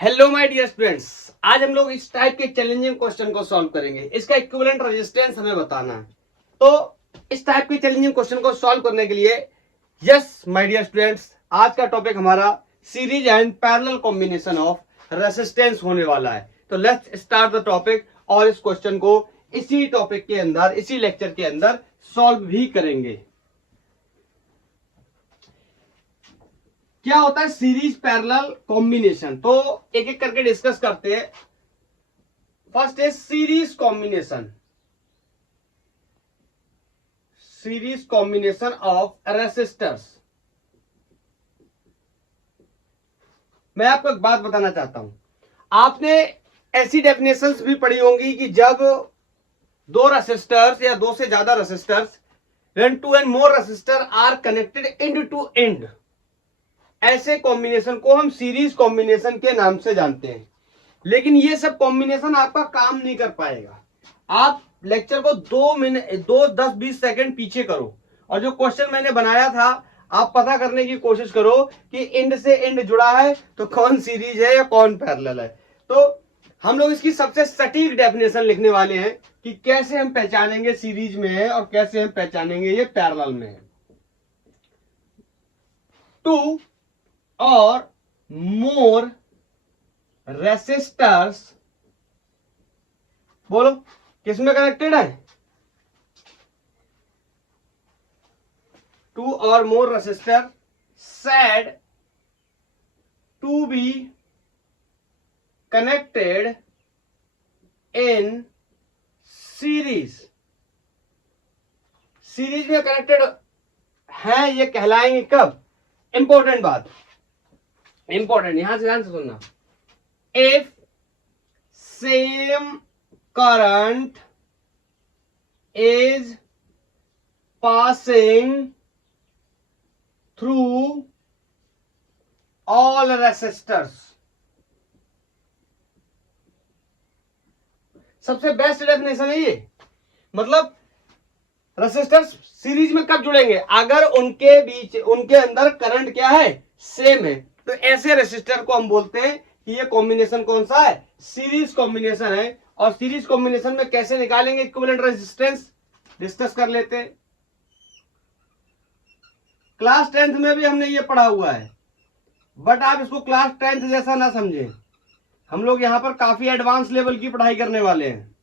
Hello my dear students, आज हम लोग इस टाइप के चैलेंजिंग क्वेश्चन को सॉल्व करेंगे। इसका इक्विवेलेंट रेजिस्टेंस हमें बताना है। तो इस टाइप के चैलेंजिंग क्वेश्चन को सॉल्व करने के लिए यस माय डियर स्टूडेंट्स, आज का टॉपिक हमारा series and parallel combination of resistance होने वाला है। तो लेट्स स्टार्ट द टॉपिक और इस क्वेश्चन को इसी टॉपिक के अंदर, इसी लेक्चर के अंदर सॉल्व भी करेंगे। क्या होता है सीरीज पैरेलल कॉम्बिनेशन, तो एक एक करके डिस्कस करते हैं। फर्स्ट है सीरीज कॉम्बिनेशन ऑफ रेसिस्टर्स। मैं आपको एक बात बताना चाहता हूं, आपने ऐसी डेफिनेशंस भी पढ़ी होंगी कि जब दो रेसिस्टर्स या दो से ज्यादा resistors, when two and more resistors are connected end to end, ऐसे कॉम्बिनेशन को हम सीरीज कॉम्बिनेशन के नाम से जानते हैं। लेकिन ये सब कॉम्बिनेशन आपका काम नहीं कर पाएगा। आप लेक्चर को 10-20 सेकंड पीछे करो और जो क्वेश्चन मैंने बनाया था आप पता करने की कोशिश करो कि एंड से एंड जुड़ा है तो कौन सीरीज है या कौन पैरेलल है। तो हम लोग इसकी सबसे सटीक डेफिनेशन लिखने वाले हैं कि कैसे हम पहचानेंगे सीरीज में है और कैसे हम पहचानेंगे ये पैरेलल में है। टू और मोर रेसिस्टर्स, बोलो किसमें कनेक्टेड है? टू और more resistor said to be connected in series. Series में कनेक्टेड है, ये कहलाएंगे कब? इंपॉर्टेंट बात, इंपॉर्टेंट, यहां से ध्यान से सुनना। If same current is passing through all resistors. सबसे बेस्ट डेफिनेशन है ये। मतलब रेसिस्टर्स सीरीज में कब जुड़ेंगे? अगर उनके बीच, उनके अंदर करंट क्या है? सेम है। तो ऐसे रेसिस्टर को हम बोलते हैं कि ये कॉम्बिनेशन कौन सा है? सीरीज कॉम्बिनेशन है। और सीरीज कॉम्बिनेशन में कैसे निकालेंगे इक्विवेलेंट रेजिस्टेंस, डिस्कस कर लेते हैं। क्लास 10th में भी हमने ये पढ़ा हुआ है, बट आप इसको क्लास 10th जैसा ना समझें। हम लोग यहां पर काफी एडवांस लेवल की पढ़ाई करने वाले हैं।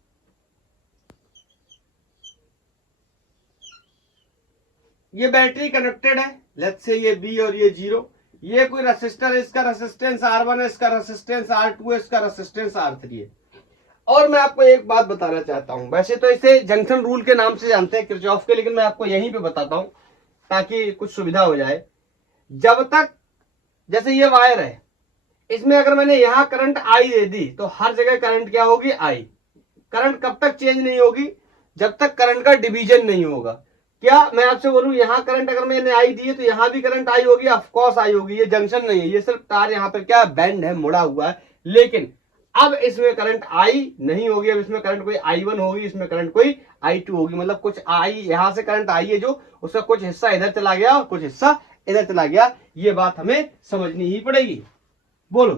ये बैटरी कनेक्टेड है, लेट्स से ये बी और ये 0। ये कोई रेसिस्टर है, इसका रेसिस्टेंस R1 है, इसका रेसिस्टेंस R2 है, इसका रेसिस्टेंस R3 है। और मैं आपको एक बात बताना चाहता हूं, वैसे तो इसे जंक्शन रूल के नाम से जानते हैं, किरचॉफ के, लेकिन मैं आपको यहीं पे बताता हूं ताकि कुछ सुविधा हो जाए। जब तक, जैसे ये वायर है, इसमें अगर मैंने यहां करंट आई दे दी तो हर जगह करंट क्या होगी? आई। करंट कब तक चेंज नहीं होगी? जब तक करंट का डिवीजन नहीं होगा। क्या मैं आपसे बोलूं, यहां करंट अगर मैंने आई दी है तो यहां भी करंट आई होगी? ऑफ कोर्स आई होगी। ये जंक्शन नहीं है, ये सिर्फ तार यहां पर क्या बैंड है, मुड़ा हुआ है। लेकिन अब इसमें करंट आई नहीं होगी, अब इसमें करंट कोई I1 होगी, इसमें करंट कोई I2 होगी। मतलब कुछ आई, यहां से करंट आई है जो, उसका कुछ हिस्सा इधर चला गया और कुछ हिस्सा इधर चला गया। ये बात हमें समझनी ही पड़ेगी। बोलो,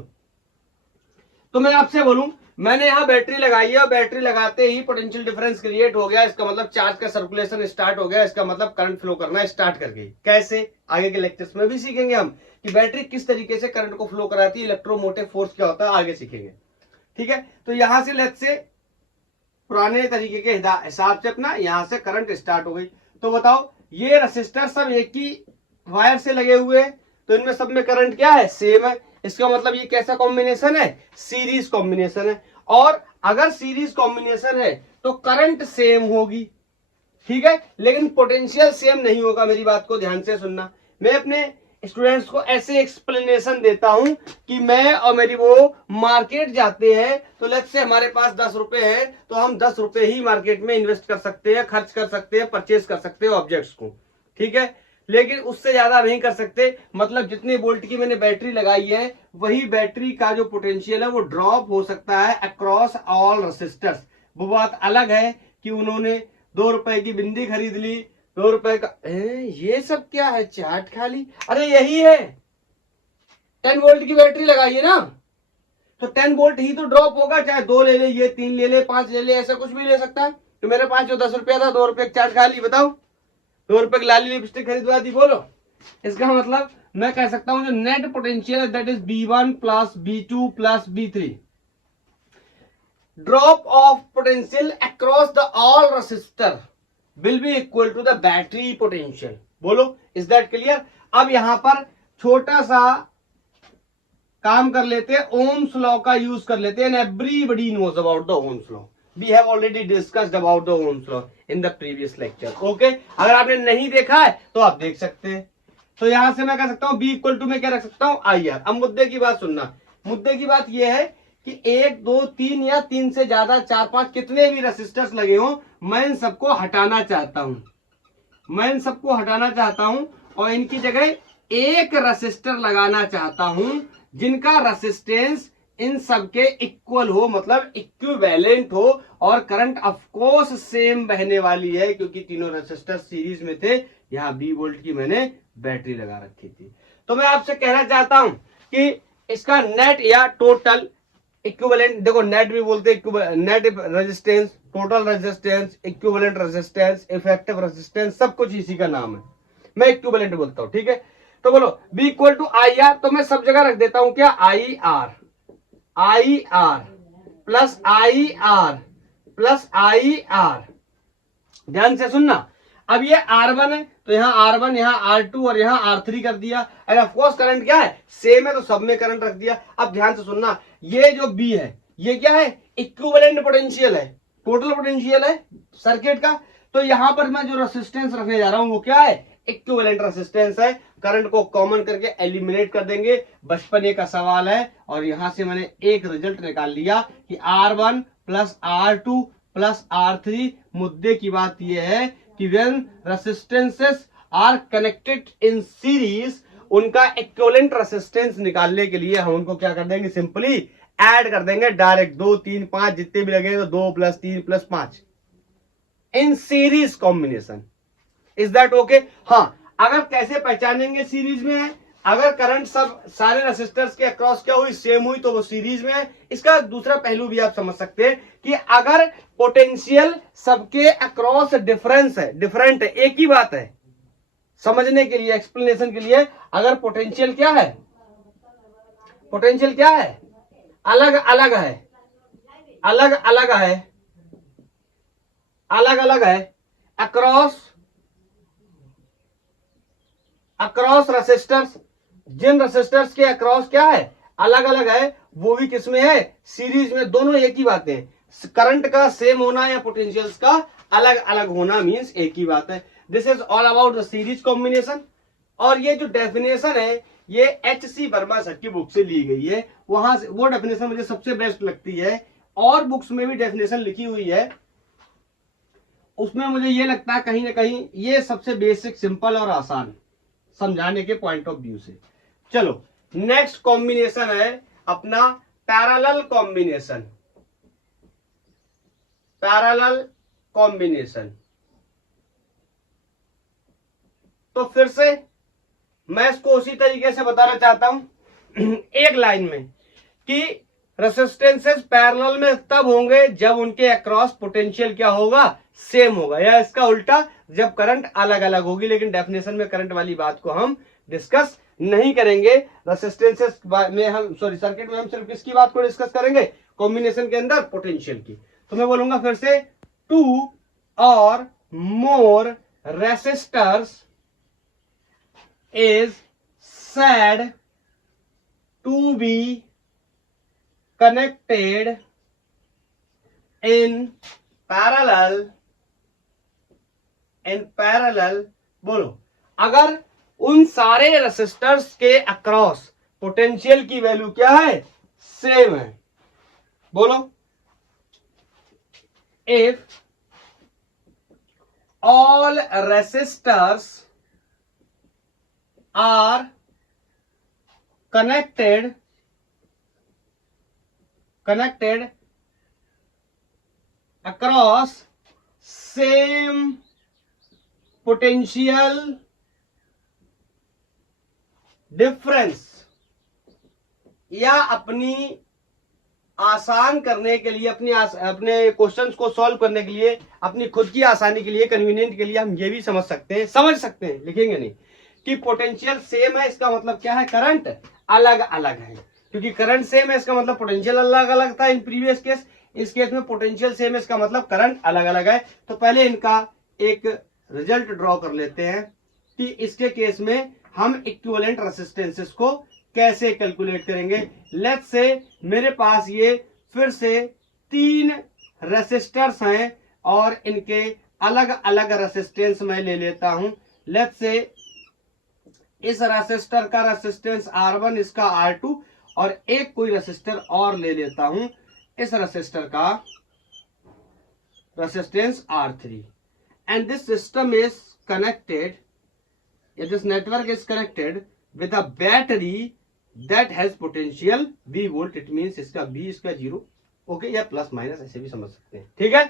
तो मैं आपसे बोलूं, मैंने यहां बैटरी लगाई है और बैटरी लगाते ही पोटेंशियल डिफरेंस क्रिएट हो गया। इसका मतलब चार्ज का सर्कुलेशन स्टार्ट हो गया, इसका मतलब करंट फ्लो करना स्टार्ट कर गई। कैसे? आगे के लेक्चर्स में भी सीखेंगे हम कि बैटरी किस तरीके से करंट को फ्लो कराती है, इलेक्ट्रोमोटिव फोर्स क्या होता है, आगे सीखेंगे। ठीक है, तो यहां से लेट्स से पुराने तरीके के हिसाब से अपना यहां से करंट स्टार्ट हो गई। तो बताओ, ये रेसिस्टर सब एक ही वायर से लगे हुए हैं, तो इनमें सब में करंट क्या है? सेम है। इसका मतलब ये कैसा कॉम्बिनेशन है? सीरीज कॉम्बिनेशन है। और अगर सीरीज कॉम्बिनेशन है तो करंट सेम होगी, ठीक है, लेकिन पोटेंशियल सेम नहीं होगा। मेरी बात को ध्यान से सुनना। मैं अपने स्टूडेंट्स को ऐसे एक्सप्लेनेशन देता हूं कि मैं और मेरी वो मार्केट जाते हैं, तो लेट्स से हमारे पास 10 रुपए हैं, तो हम 10 रुपए ही मार्केट में इन्वेस्ट कर सकते हैं, खर्च कर सकते हैं, परचेज कर सकते हैं ऑब्जेक्ट्स को, ठीक है, लेकिन उससे ज्यादा नहीं कर सकते। मतलब जितनी वोल्ट की मैंने बैटरी लगाई है, वही बैटरी का जो पोटेंशियल है वो ड्रॉप हो सकता है अक्रॉस ऑल रेसिस्टर्स। वो बात अलग है कि उन्होंने 2 रुपए की बिंदी खरीद ली, 2 रुपए का, ये सब क्या है? चाट खाली? अरे यही है, 10 वोल्ट की बैटरी लगाई है ना, तो 10 वोल्ट ही तो ड्रॉप होगा, चाहे 2 ले ले, ये 3 ले ले, 5 ले ले, ऐसा कुछ भी ले सकता है। तो मेरे पास जो 10 रुपया था, 2 रुपए का चार्ज खा ली, बताओ 2 रुपए की लाली लिपस्टिक खरीदवा दी, बोलो। इसका मतलब मैं कह सकता हूं जो net potential that is B1 plus B2 plus B3, drop off potential across the all resistor will be equal to the battery potential. बोलो, इज दैट क्लियर? अब यहां पर छोटा सा काम कर लेते हैं, ओम्स लॉ का यूज कर लेते हैं। Everybody knows about the Ohm's law, we have already discussed about the Ohm's law in the previous lecture. Okay, अगर आपने नहीं देखा है तो आप देख सकते हैं। तो यहां से मैं कह सकता हूं बी इक्वल टू में क्या रख सकता हूं, IR। अब मुद्दे की बात सुनना, मुद्दे की बात यह है कि 1 2 3 या 3 से ज्यादा 4 5 कितने भी रेसिस्टर्स लगे हों, मैं इन सबको हटाना चाहता हूं, मैं इन सबको हटाना चाहता हूं और इनकी जगह एक रेसिस्टर लगाना चाहता हूं जिनका रेसिस्टेंस इन सबके इक्वल हो, मतलब इक्विवेलेंट हो, और करंट ऑफ कोर्स सेम बहने वाली है क्योंकि तीनों रेसिस्टर सीरीज में थे। यहां 20 वोल्ट की मैंने बैटरी लगा रखी थी। तो मैं आपसे कहना चाहता हूं कि इसका नेट या टोटल इक्विवेलेंट, देखो नेट भी बोलते हैं, net resistance, total resistance, equivalent resistance, effective resistance, सब कुछ इसी का नाम है। मैं इक्विवेलेंट बोलता हूं, ठीक है। तो बोलो B इक्वल टू IR, तो मैं सब जगह रख देता हूं क्या, IR plus IR plus IR। ध्यान से सुनना, अब ये R1 है तो यहां R1, यहां R2 और यहां R3 कर दिया। एंड ऑफ कोर्स करंट क्या है, सेम है, तो सब में करंट रख दिया। अब ध्यान से सुनना, ये जो B है ये क्या है, इक्विवेलेंट पोटेंशियल है, टोटल पोटेंशियल है सर्किट का। तो यहां पर मैं जो रेसिस्टेंस रखने जा रहा हूं वो क्या है, इक्विवेलेंट रेसिस्टेंस है। करंट को कॉमन करके एलिमिनेट कर देंगे, बचपने का सवाल है। और यहां से मैंने एक रिजल्ट निकाल लिया कि R1 plus R2 plus R3। मुद्दे की बात यह है कि when resistances are connected in series, उनका इक्विवेलेंट रेसिस्टेंस निकालने के लिए हम उनको क्या कर देंगे, सिंपली ऐड कर देंगे डायरेक्ट। 2 3 5 जितने भी लगेंगे, तो 2 plus 3 plus 5 in series combination. Is that okay? हाँ, अगर कैसे पहचानेंगे सीरीज में है, अगर करंट सब सारे रेसिस्टर्स के अक्रॉस क्या हुई, सेम हुई, तो वो सीरीज में है। इसका दूसरा पहलू भी आप समझ सकते हैं कि अगर पोटेंशियल सबके अक्रॉस डिफरेंस है, डिफरेंट है, एक ही बात है, समझने के लिए, एक्सप्लेनेशन के लिए, अगर पोटेंशियल क्या है, पोटेंशियल क्या है, अलग अलग है, अलग अलग है, अलग अलग है अक्रॉस रेसिस्टर्स, जिन रेसिस्टर्स के अक्रॉस क्या है, अलग अलग है, वो भी किसमें है, सीरीज में। दोनों एक ही बात है, करंट का सेम होना या पोटेंशियल्स का अलग अलग होना मींस एक ही बात है। This is all about the series combination. और ये जो डेफिनेशन है ये HC वर्मा सर की बुक से ली गई है, वहां से वो डेफिनेशन मुझे सबसे बेस्ट लगती है। और बुक्स में भी डेफिनेशन लिखी हुई है, उसमें मुझे ये लगता है कहीं ना कहीं ये सबसे बेसिक, सिंपल और आसान समझाने के पॉइंट ऑफ व्यू से। चलो नेक्स्ट कॉम्बिनेशन है अपना पैरेलल कॉम्बिनेशन। पैरेलल कॉम्बिनेशन, तो फिर से मैं इसको उसी तरीके से बताना चाहता हूं एक लाइन में कि रेसिस्टेंसेस पैरेलल में तब होंगे जब उनके अक्रॉस पोटेंशियल क्या होगा, सेम होगा, या इसका उल्टा जब करंट अलग अलग होगी। लेकिन डेफिनेशन में करंट वाली बात को हम डिस्कस नहीं करेंगे। रेसिस्टेंसेस में हम सर्किट में हम सिर्फ किसकी बात को डिस्कस करेंगे, कॉम्बिनेशन के अंदर पोटेंशियल की। तो मैं बोलूंगा फिर से, 2 or more resistors is said to be connected in parallel बोलो, अगर उन सारे रेसिस्टर्स के अक्रॉस पोटेंशियल की वैल्यू क्या है, सेम है। बोलो, if all resistors are connected across same potential difference, या अपनी आसान करने के लिए, अपने क्वेश्चंस को सॉल्व करने के लिए, अपनी खुद की आसानी के लिए, कन्वीनियंट के लिए हम ये भी समझ सकते हैं, लिखेंगे नहीं कि पोटेंशियल सेम है, इसका मतलब क्या है, करंट अलग अलग है। क्योंकि करंट सेम है इसका मतलब पोटेंशियल अलग अलग था इन प्रीवियस केस, इस केस में पोटेंशियल सेम है इसका मतलब करंट अलग अलग है। तो पहले इनका एक रिजल्ट ड्रॉ कर लेते हैं कि इसके केस में हम इक्विवेलेंट रेसिस्टेंसेस को कैसे कैलकुलेट करेंगे। लेट्स से मेरे पास ये फिर से 3 रेसिस्टर्स हैं और इनके अलग अलग रेसिस्टेंस मैं ले लेता हूं। लेट्स से इस रेसिस्टर का रेसिस्टेंस R1, इसका R2 और एक कोई रेसिस्टर और ले लेता हूं, इस रेसिस्टर का resistance R3 and this system is connected, this network is connected with a battery that has potential V volt. It means इसका V, इसका 0, ओके, या प्लस माइनस ऐसे भी समझ सकते हैं, ठीक है।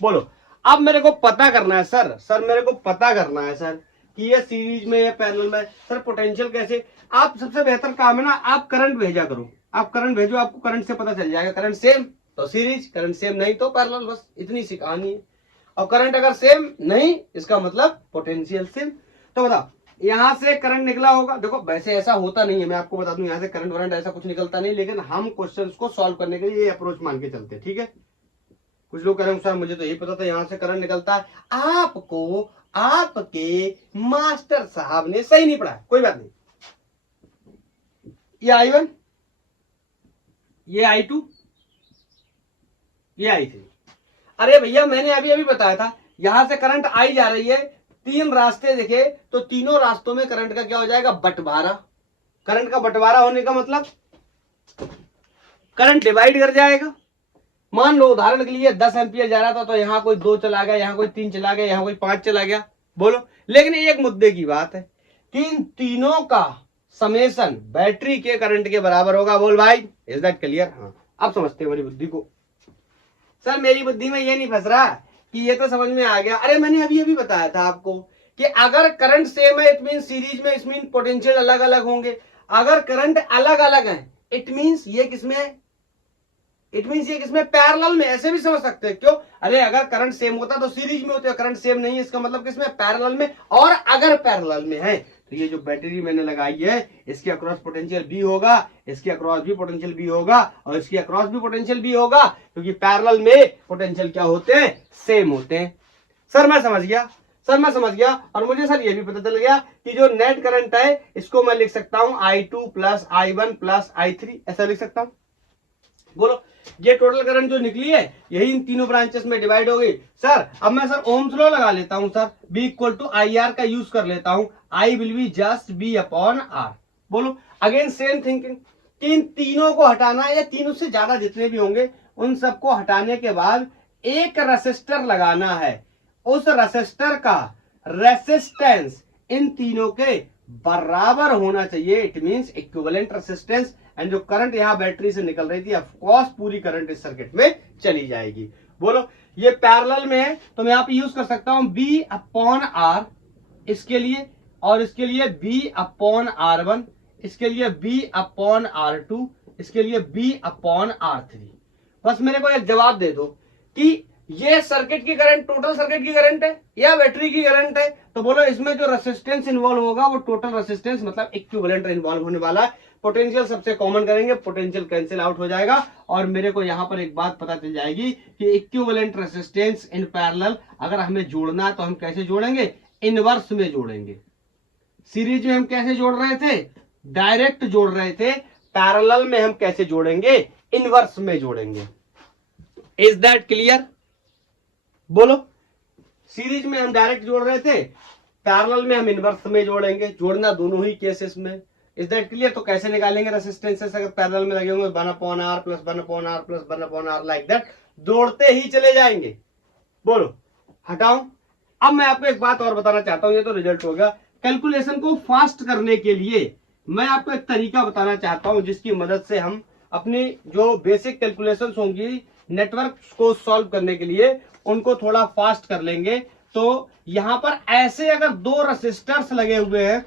बोलो अब मेरे को पता करना है सर मेरे को पता करना है सर कि ये सीरीज में या पैरेलल में, सर पोटेंशियल कैसे। आप सबसे बेहतर काम है ना, आप करंट भेजा करो, आप करंट भेजो, आपको करंट से पता चल जाएगा। करंट सेम तो सीरीज, करंट सेम नहीं तो पैरेलल, बस इतनी सी कहानी है। और करंट अगर सेम नहीं इसका मतलब पोटेंशियल सेम। तो बताओ यहां से करंट निकला होगा, देखो वैसे ऐसा होता नहीं है, मैं आपको बता दूं यहां से करंट वरंट ऐसा कुछ निकलता नहीं, लेकिन हम क्वेश्चन को सॉल्व करने के लिए ये अप्रोच मान के चलते, ठीक है। कुछ लोग कह रहे हैं सर मुझे तो यही पता था यहां से करंट निकलता है। आपको आपके मास्टर साहब ने सही नहीं पढ़ाया, कोई बात नहीं। ये I1, ये I2, ये I3। अरे भैया मैंने अभी अभी बताया था यहां से करंट आई जा रही है, 3 रास्ते देखे तो तीनों रास्तों में करंट का क्या हो जाएगा, बंटवारा। करंट का बंटवारा होने का मतलब करंट डिवाइड कर जाएगा। मान लो उदाहरण के लिए 10 एम्पियर जा रहा था तो यहां कोई 2 चला गया, यहां कोई 3 चला गया, यहां कोई 5 चला गया। बोलो, लेकिन एक मुद्दे की बात है कि इन तीनों का समेशन बैटरी के करंट के बराबर होगा। बोल भाई, इज दैट क्लियर? हाँ, अब समझते हैं मेरी बुद्धि को। सर मेरी बुद्धि में ये नहीं फंस रहा कि ये तो समझ में आ गया। अरे मैंने अभी अभी बताया था आपको कि अगर करंट सेम है इट मीन सीरीज में, इट मीन पोटेंशियल अलग अलग होंगे। अगर करंट अलग अलग है इट मीन्स ये किसमें है, इट मीन्स ये किसमें, पैरेलल में। ऐसे भी समझ सकते हैं, क्यों? अरे अगर करंट सेम होता तो सीरीज में होते, करंट सेम नहीं है इसका मतलब किसमें, पैरेलल में। और अगर पैरेलल में है तो ये जो बैटरी मैंने लगाई है इसके अक्रॉस पोटेंशियल B होगा, इसके अक्रॉस भी पोटेंशियल B होगा और इसके अक्रॉस भी पोटेंशियल B होगा, क्योंकि पैरेलल में पोटेंशियल क्या होते हैं, सेम होते हैं। सर मैं समझ गया और मुझे सर ये भी पता चल गया कि जो नेट करंट है इसको मैं लिख सकता हूं I2 plus I1 plus I3, ऐसा लिख सकता हूं। बोलो, ये टोटल करंट जो निकली है यही इन तीनों ब्रांचेस में डिवाइड हो गई। सर अब मैं सर ओम्स लॉ लगा लेता हूं sir, B equal to IR का यूज कर लेता हूं, I will be just B upon R। बोलो अगेन सेम थिंकिंग कि इन तीनों को हटाना है, या तीनों से ज्यादा जितने भी होंगे उन सबको हटाने के बाद एक रेसिस्टर लगाना है। उस रेसिस्टर का रेसिस्टेंस इन तीनों के बराबर होना चाहिए, it means equivalent resistance. And जो करंट यहां बैटरी से निकल रही थी ऑफ कोर्स पूरी करंट इस सर्किट में चली जाएगी। बोलो ये पैरेलल में है तो मैं यहां पे यूज कर सकता हूं B अपॉन R इसके लिए, और इसके लिए B अपॉन R1, इसके लिए B अपॉन R2, इसके लिए B अपॉन R3। बस मेरे को एक जवाब दे दो कि ये सर्किट की करंट टोटल सर्किट की करंट है या बैटरी की करंट है। तो बोलो इसमें जो रेसिस्टेंस इन्वॉल्व होगा वो टोटल रेसिस्टेंस मतलब इक्विवेलेंट इन्वॉल्व होने वाला है। पोटेंशियल सबसे कॉमन करेंगे, पोटेंशियल कैंसिल आउट हो जाएगा और मेरे को यहां पर एक बात पता चल जाएगी कि इक्विवेलेंट रेसिस्टेंस इन पैरेलल अगर हमें जोड़ना है तो हम कैसे जोड़ेंगे, इनवर्स में जोड़ेंगे। सीरीज में हम कैसे जोड़ रहे थे, डायरेक्ट जोड़ रहे थे। पैरेलल में हम कैसे जोड़ेंगे, इनवर्स में जोड़ेंगे। Is that clear? बोलो, सीरीज में हम डायरेक्ट जोड़ रहे थे, पैरेलल में हम इनवर्स में जोड़ेंगे, जोड़ना दोनों ही केसेस में। Is that clear? तो कैसे निकालेंगे रेसिस्टेंसेस अगर पैरेलल में लगे होंगे, 1 upon R plus 1 upon R plus 1 upon R like that, जोड़ते ही चले जाएंगे। बोलो हटाओ। अब मैं आपको एक बात और बताना चाहता हूं, ये तो रिजल्ट होगा। कैलकुलेशन को फास्ट करने के लिए मैं आपको एक तरीका बताना चाहता हूं जिसकी मदद से हम अपनी जो बेसिक कैलकुलेशंस होंगी नेटवर्क को सॉल्व करने के लिए उनको थोड़ा फास्ट कर लेंगे। तो यहां पर ऐसे अगर 2 रेसिस्टर्स लगे हुए हैं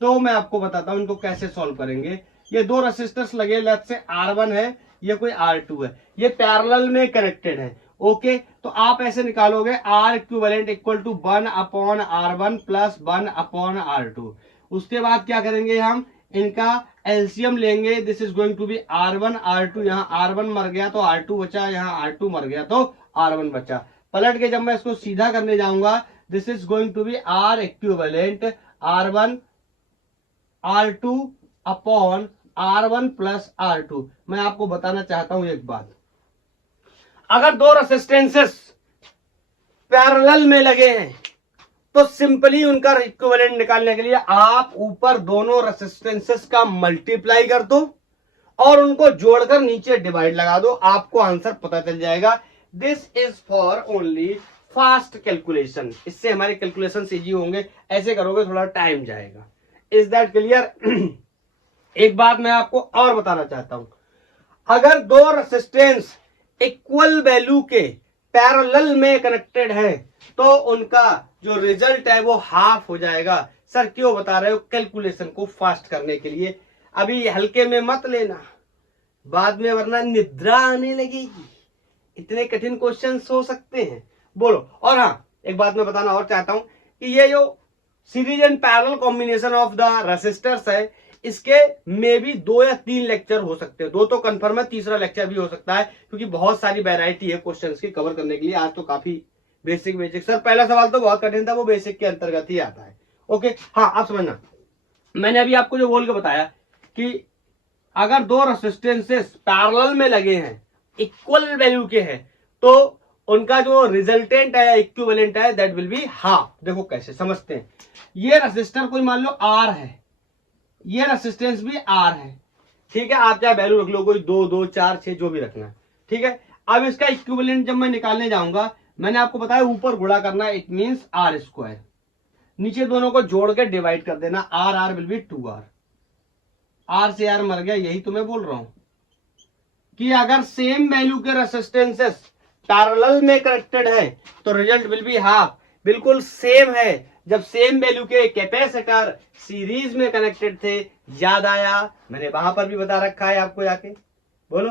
तो मैं आपको बताता हूं इनको कैसे सॉल्व करेंगे। ये 2 रेसिस्टर्स लगे, लेट्स से R1 है ये कोई R2 है, ये पैरेलल में कनेक्टेड है। ओके, तो आप ऐसे निकालोगे R equivalent equal to 1/R1 plus 1/R2। उसके बाद क्या करेंगे, हम इनका एलसीएम लेंगे। This is going to be R1 R2, यहाँ R1 मर गया तो R2 बचा, यहाँ R2 मर गया तो R1 बचा। पलट के जब मैं इसको सीधा करने जाऊंगा, this is going to be R equivalent R1 R2 upon R1 plus R2। मैं आपको बताना चाहता हूं एक बात, अगर दो रेसिस्टेंसेस पैरेलल में लगे हैं तो सिंपली उनका इक्विवेलेंट निकालने के लिए आप ऊपर दोनों रेसिस्टेंसेस का मल्टीप्लाई कर दो और उनको जोड़कर नीचे डिवाइड लगा दो, आपको आंसर पता चल जाएगा। This is for only fast calculation, इससे हमारे कैलकुलेशन इजी होंगे। ऐसे करोगे थोड़ा टाइम जाएगा। Is that clear? एक बात मैं आपको और बताना चाहता हूं, अगर दो रेसिस्टेंस इक्वल वैल्यू के पैरेलल में कनेक्टेड है तो उनका जो रिजल्ट है वो हाफ हो जाएगा। सर क्यों बता रहे हो? कैलकुलेशन को फास्ट करने के लिए। अभी हल्के में मत लेना, बाद में वरना निद्रा आने लगेगी। इतने कठिन क्वेश्चंस हो सकते हैं। बोलो। और हाँ, एक बात मैं बताना और चाहता हूं कि ये जो series and parallel combination of the resistors है, इसके मे भी 2 या 3 लेक्चर हो सकते हैं। 2 तो कंफर्म है, तीसरा लेक्चर भी हो सकता है, क्योंकि बहुत सारी वैरायटी है क्वेश्चंस की कवर करने के लिए। आज तो काफी बेसिक सर, पहला सवाल तो बहुत कठिन था, वो बेसिक के अंतर्गत ही आता है। ओके, हाँ आप समझना, मैंने अभी आपको जो बोल के बताया कि अगर दो रेसिस्टेंसेस पैरेलल में लगे हैं, इक्वल वैल्यू के हैं, तो उनका जो रिजल्टेंट है, इक्विवेलेंट है, दैट विल बी हाफ। देखो कैसे समझते हैं। ये रेसिस्टर कोई मान लो R है, ये रेसिस्टेंस भी R है, ठीक है। आप चाहे वैल्यू रख लो, कोई 2, 2, 4, 6 जो भी रखना है, ठीक है। अब इसका इक्विवेलेंट जब मैं निकालने जाऊंगा, मैंने आपको बताया ऊपर गुणा करना है, इट मींस R²। नीचे दोनों को जोड़ के डिवाइड कर देना, R will be 2R। R से R मर गया, यही तो मैं बोल रहा हूं कि अगर सेम वैल्यू के रेसिस्टेंसेस पैरेलल में कनेक्टेड है तो रिजल्ट विल बी हाफ। बिल्कुल सेम है जब सेम वैल्यू के कैपेसिटर सीरीज में कनेक्टेड थे। याद आया? मैंने वहां पर भी बता रखा है आपको, जाके बोलो।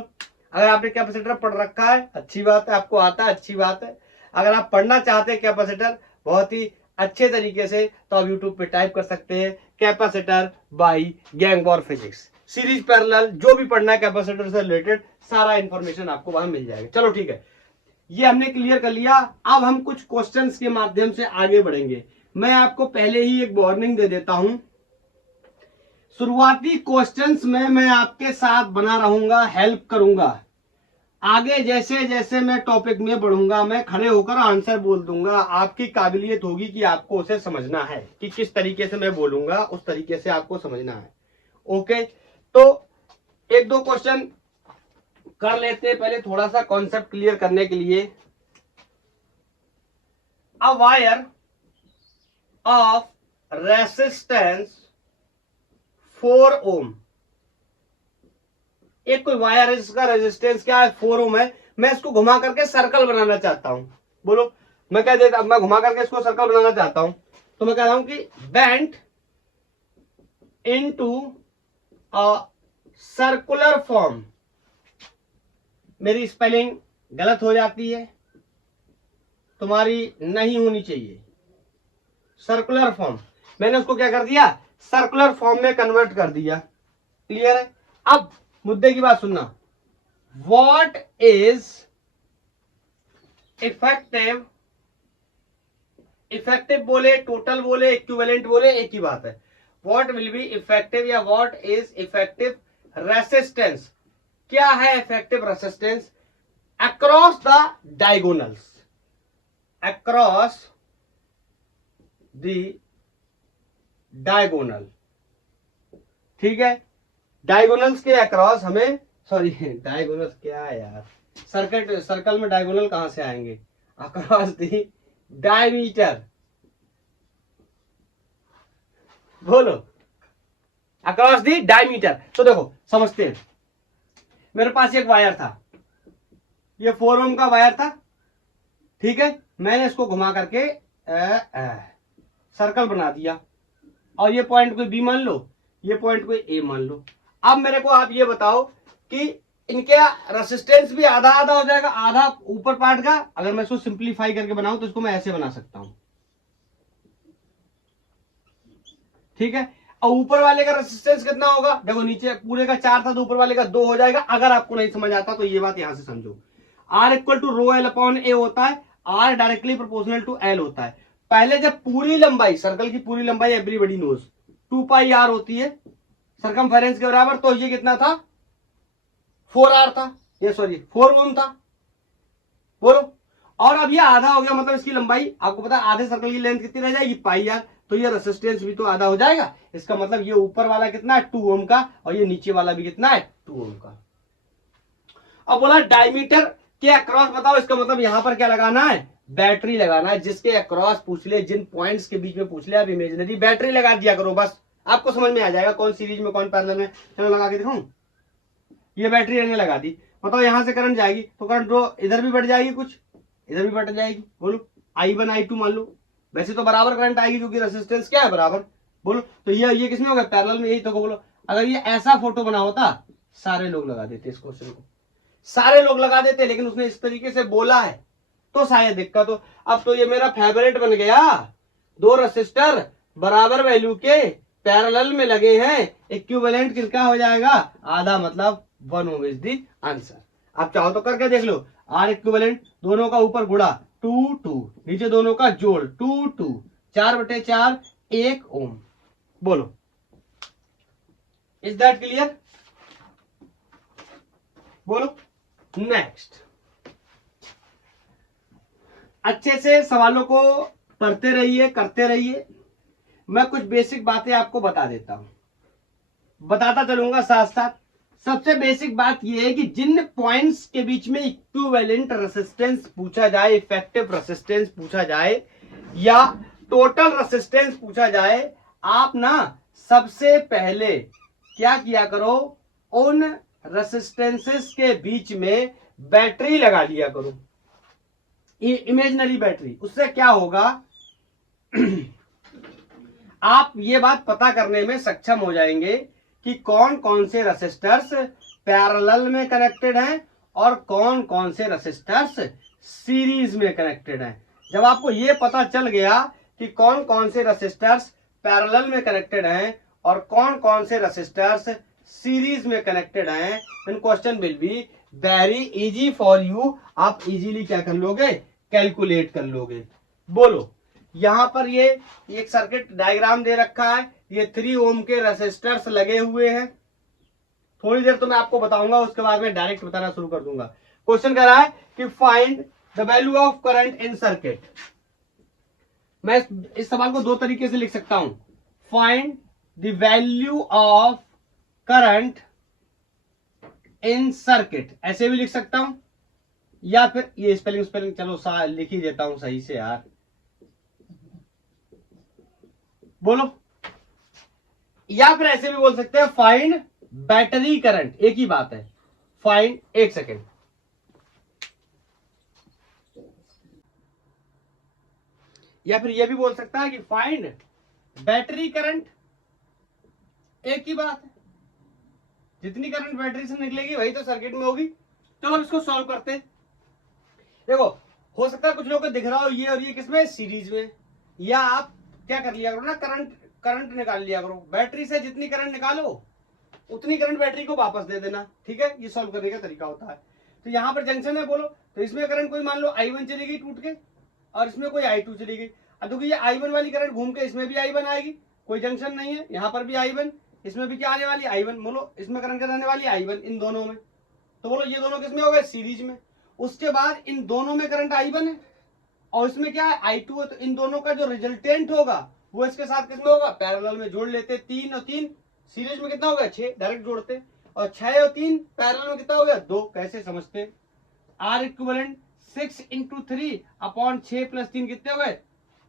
अगर आपने कैपेसिटर पढ़ रखा है अच्छी बात है, आपको आता है अच्छी बात है। अगर आप पढ़ना चाहते हैं कैपेसिटर बहुत ही अच्छे तरीके से, तो आप यूट्यूब पे टाइप कर सकते हैं कैपेसिटर बाई गैंगबॉर फिजिक्स, सीरीज पैरेलल, जो भी पढ़ना है कैपेसिटर से रिलेटेड सारा इंफॉर्मेशन आपको वहां मिल जाएगा। चलो ठीक है, ये हमने क्लियर कर लिया। अब हम कुछ क्वेश्चंस के माध्यम से आगे बढ़ेंगे। मैं आपको पहले ही एक वार्निंग दे देता हूं, शुरुआती क्वेश्चंस में मैं आपके साथ बना रहूंगा, हेल्प करूंगा। आगे जैसे जैसे मैं टॉपिक में बढ़ूंगा, मैं खड़े होकर आंसर बोल दूंगा। आपकी काबिलियत होगी कि आपको उसे समझना है कि किस तरीके से मैं बोलूंगा, उस तरीके से आपको समझना है। ओके, तो 1-2 क्वेश्चन कर लेते हैं पहले, थोड़ा सा कॉन्सेप्ट क्लियर करने के लिए। अ वायर ऑफ रेसिस्टेंस 4 ओम, एक कोई वायर है जिसका रेजिस्टेंस क्या है, 4 ओम है। मैं इसको घुमा करके सर्कल बनाना चाहता हूं। बोलो, मैं कह देता, मैं घुमा करके इसको सर्कल बनाना चाहता हूं, तो मैं कह रहा हूं कि bent into a circular form. मेरी स्पेलिंग गलत हो जाती है, तुम्हारी नहीं होनी चाहिए। सर्कुलर फॉर्म, मैंने उसको क्या कर दिया, सर्कुलर फॉर्म में कन्वर्ट कर दिया। क्लियर है? अब मुद्दे की बात सुनना। व्हाट इज इफेक्टिव, इफेक्टिव बोले, टोटल बोले, इक्विवेलेंट बोले, एक ही बात है। व्हाट विल बी इफेक्टिव या व्हाट इज इफेक्टिव रेसिस्टेंस, क्या है effective resistance across the diagonals, across the diagonal. ठीक है, डायगोनल्स के अक्रॉस हमें, सॉरी डायगोनल्स क्या है यार, सर्कल में डायगोनल कहां से आएंगे, अक्रॉस द डायमीटर। बोलो, अक्रॉस द डायमीटर। तो देखो समझते हैं, मेरे पास एक वायर था, ये 4 ओम का वायर था, ठीक है। मैंने इसको घुमा करके सर्कल बना दिया, और ये पॉइंट को बी मान लो, ये पॉइंट को ए मान लो। अब मेरे को आप ये बताओ कि इनके रेसिस्टेंस भी आधा आधा हो जाएगा, आधा ऊपर पार्ट का। अगर मैं इसको सिंप्लीफाई करके बनाऊं तो इसको मैं ऐसे बना सकता हूं, ठीक है। और ऊपर वाले का रेसिस्टेंस कितना होगा, देखो नीचे पूरे का 4 था तो ऊपर वाले का 2 हो जाएगा। अगर आपको नहीं समझ आता तो ये बात यहां से समझो, R equal to rho L upon A होता है, R directly proportional to L होता है। पहले जब पूरी लंबाई, सर्कल की पूरी लंबाई एवरीबॉडी नोज 2 पाई आर होती है सरकमफेरेंस के बराबर, तो ये कितना था 4R था, ये सॉरी 4 ओम था, बोलो। और अब ये आधा हो गया, मतलब इसकी लंबाई आपको पता है आधे सर्कल की लेंथ कितनी रह जाएगी, पाई आर, तो ये रेसिस्टेंस भी तो आधा हो जाएगा। इसका मतलब ये ऊपर वाला कितना है 2 ओम का, और ये नीचे वाला भी कितना है 2 ओम का। अब बोला डायमीटर के अक्रॉस बताओ, इसका मतलब यहां पर क्या लगाना है, बैटरी लगाना है। जिसके अक्रॉस पूछ ले, जिन पॉइंट्स के बीच में पूछ ले, आप इमेजिनरी बैटरी लगा दिया करो, बस आपको समझ में आ जाएगा कौन सीरीज में कौन पैरेलल में। चलो लगा के दिखाऊं, ये बैटरी हमने लगा दी, बताओ यहां से करंट जाएगी तो करंट रो इधर भी बढ़ जाएगी, कुछ इधर भी बढ़ जाएगी, बोलो I1 I2 मान लो, वैसे तो बराबर करंट आएगी क्योंकि रेसिस्टेंस क्या है बराबर, बोलो। तो ये किसमें होगा, पैरेलल में, यही तो बोलो। अगर ये ऐसा फोटो बना होता सारे लोग लगा देते इस क्वेश्चन को, सारे लोग लगा देते, लेकिन उसने इस तरीके से बोला है तो शायद दिक्कत हो। अब तो ये मेरा फेवरेट बन गया, दो रेसिस्टर बराबर वैल्यू के पैरेलल में लगे हैं, इक्विवेलेंट किसका हो जाएगा, आधा, मतलब 1 ओम इज द आंसर। आप चाहो तो करके देख लो, आर इक्विवेलेंट दोनों का ऊपर गुड़ा 2 2, नीचे दोनों का जोड़ 2 2, 4/4 1 ओम, बोलो इज दैट क्लियर, बोलो। नेक्स्ट, अच्छे से सवालों को पढ़ते रहिए, करते रहिए। मैं कुछ बेसिक बातें आपको बता देता हूं, बताता चलूंगा साथ साथ। सबसे बेसिक बात यह है कि जिन पॉइंट्स के बीच में इक्विवेलेंट रेसिस्टेंस पूछा जाए, इफेक्टिव रेसिस्टेंस पूछा जाए या टोटल रेसिस्टेंस पूछा जाए, आप ना सबसे पहले क्या किया करो, उन रेसिस्टेंसेस के बीच में बैटरी लगा लिया करो, इमेजिनरी बैटरी। उससे क्या होगा आप ये बात पता करने में सक्षम हो जाएंगे कि कौन कौन से रेसिस्टर्स पैरेलल में कनेक्टेड हैं और कौन कौन से रेसिस्टर्स सीरीज में कनेक्टेड हैं। जब आपको ये पता चल गया कि कौन कौन से रेसिस्टर्स पैरेलल में कनेक्टेड हैं और कौन कौन से रेसिस्टर्स सीरीज में कनेक्टेड हैं, then question will be very easy for you. आप इजीली क्या कर लोगे, कैलकुलेट कर लोगे। बोलो, यहां पर ये एक सर्किट डायग्राम दे रखा है, ये 3 ओम के रेसिस्टर्स लगे हुए हैं। थोड़ी देर तो मैं आपको बताऊंगा, उसके बाद में डायरेक्ट बताना शुरू कर दूंगा। क्वेश्चन कर रहा है कि find the value of current in circuit. मैं इस सवाल को दो तरीके से लिख सकता हूं, find the value of current in circuit, ऐसे भी लिख सकता हूं, या फिर ये स्पेलिंग चलो लिख ही देता हूं सही से यार, बोलो। या फिर ऐसे भी बोल सकते हैं फाइंड बैटरी करंट, एक ही बात है, फाइंड, एक सेकेंड, या फिर यह भी बोल सकता है कि फाइंड बैटरी करंट, एक ही बात है। जितनी करंट बैटरी से निकलेगी वही तो सर्किट में होगी। चलो अब इसको सॉल्व करते हैं। देखो, हो सकता है कुछ लोगों को दिख रहा हो ये और ये किसमें, सीरीज में, या आप क्या कर लिया करो ना, करंट निकाल लिया करो, बैटरी से जितनी करंट निकालो उतनी करंट बैटरी को वापस दे देना, ठीक है। ये सॉल्व करने का तरीका होता है। तो यहां पर जंक्शन है, बोलो, तो इसमें करंट कोई मान लो I1 चली गई टूट के, और इसमें कोई I2 चली गई। अब देखो ये I1 वाली करंट घूम के इसमें भी I1 आएगी, कोई जंक्शन नहीं है, यहां पर भी I1, इसमें भी क्या आने वाली I1, बोलो इसमें करंट रहने वाली I1 इन दोनों में, तो बोलो ये दोनों किसमें हो गए, सीरीज में। उसके बाद इन दोनों में करंट I1 है और इसमें क्या है I2 है, तो इन दोनों का जो रिजल्टेंट होगा वो इसके साथ किसमें होगा, पैरेलल में जोड़ लेते। 3 और 3 सीरीज में कितना हो गया, 6, डायरेक्ट जोड़ते, और 6 और 3 पैरेलल में कितना हो गया, 2, कैसे समझते। आर इक्विवेलेंट 6 × 3 अपॉन 6 + 3 कितने हो गए,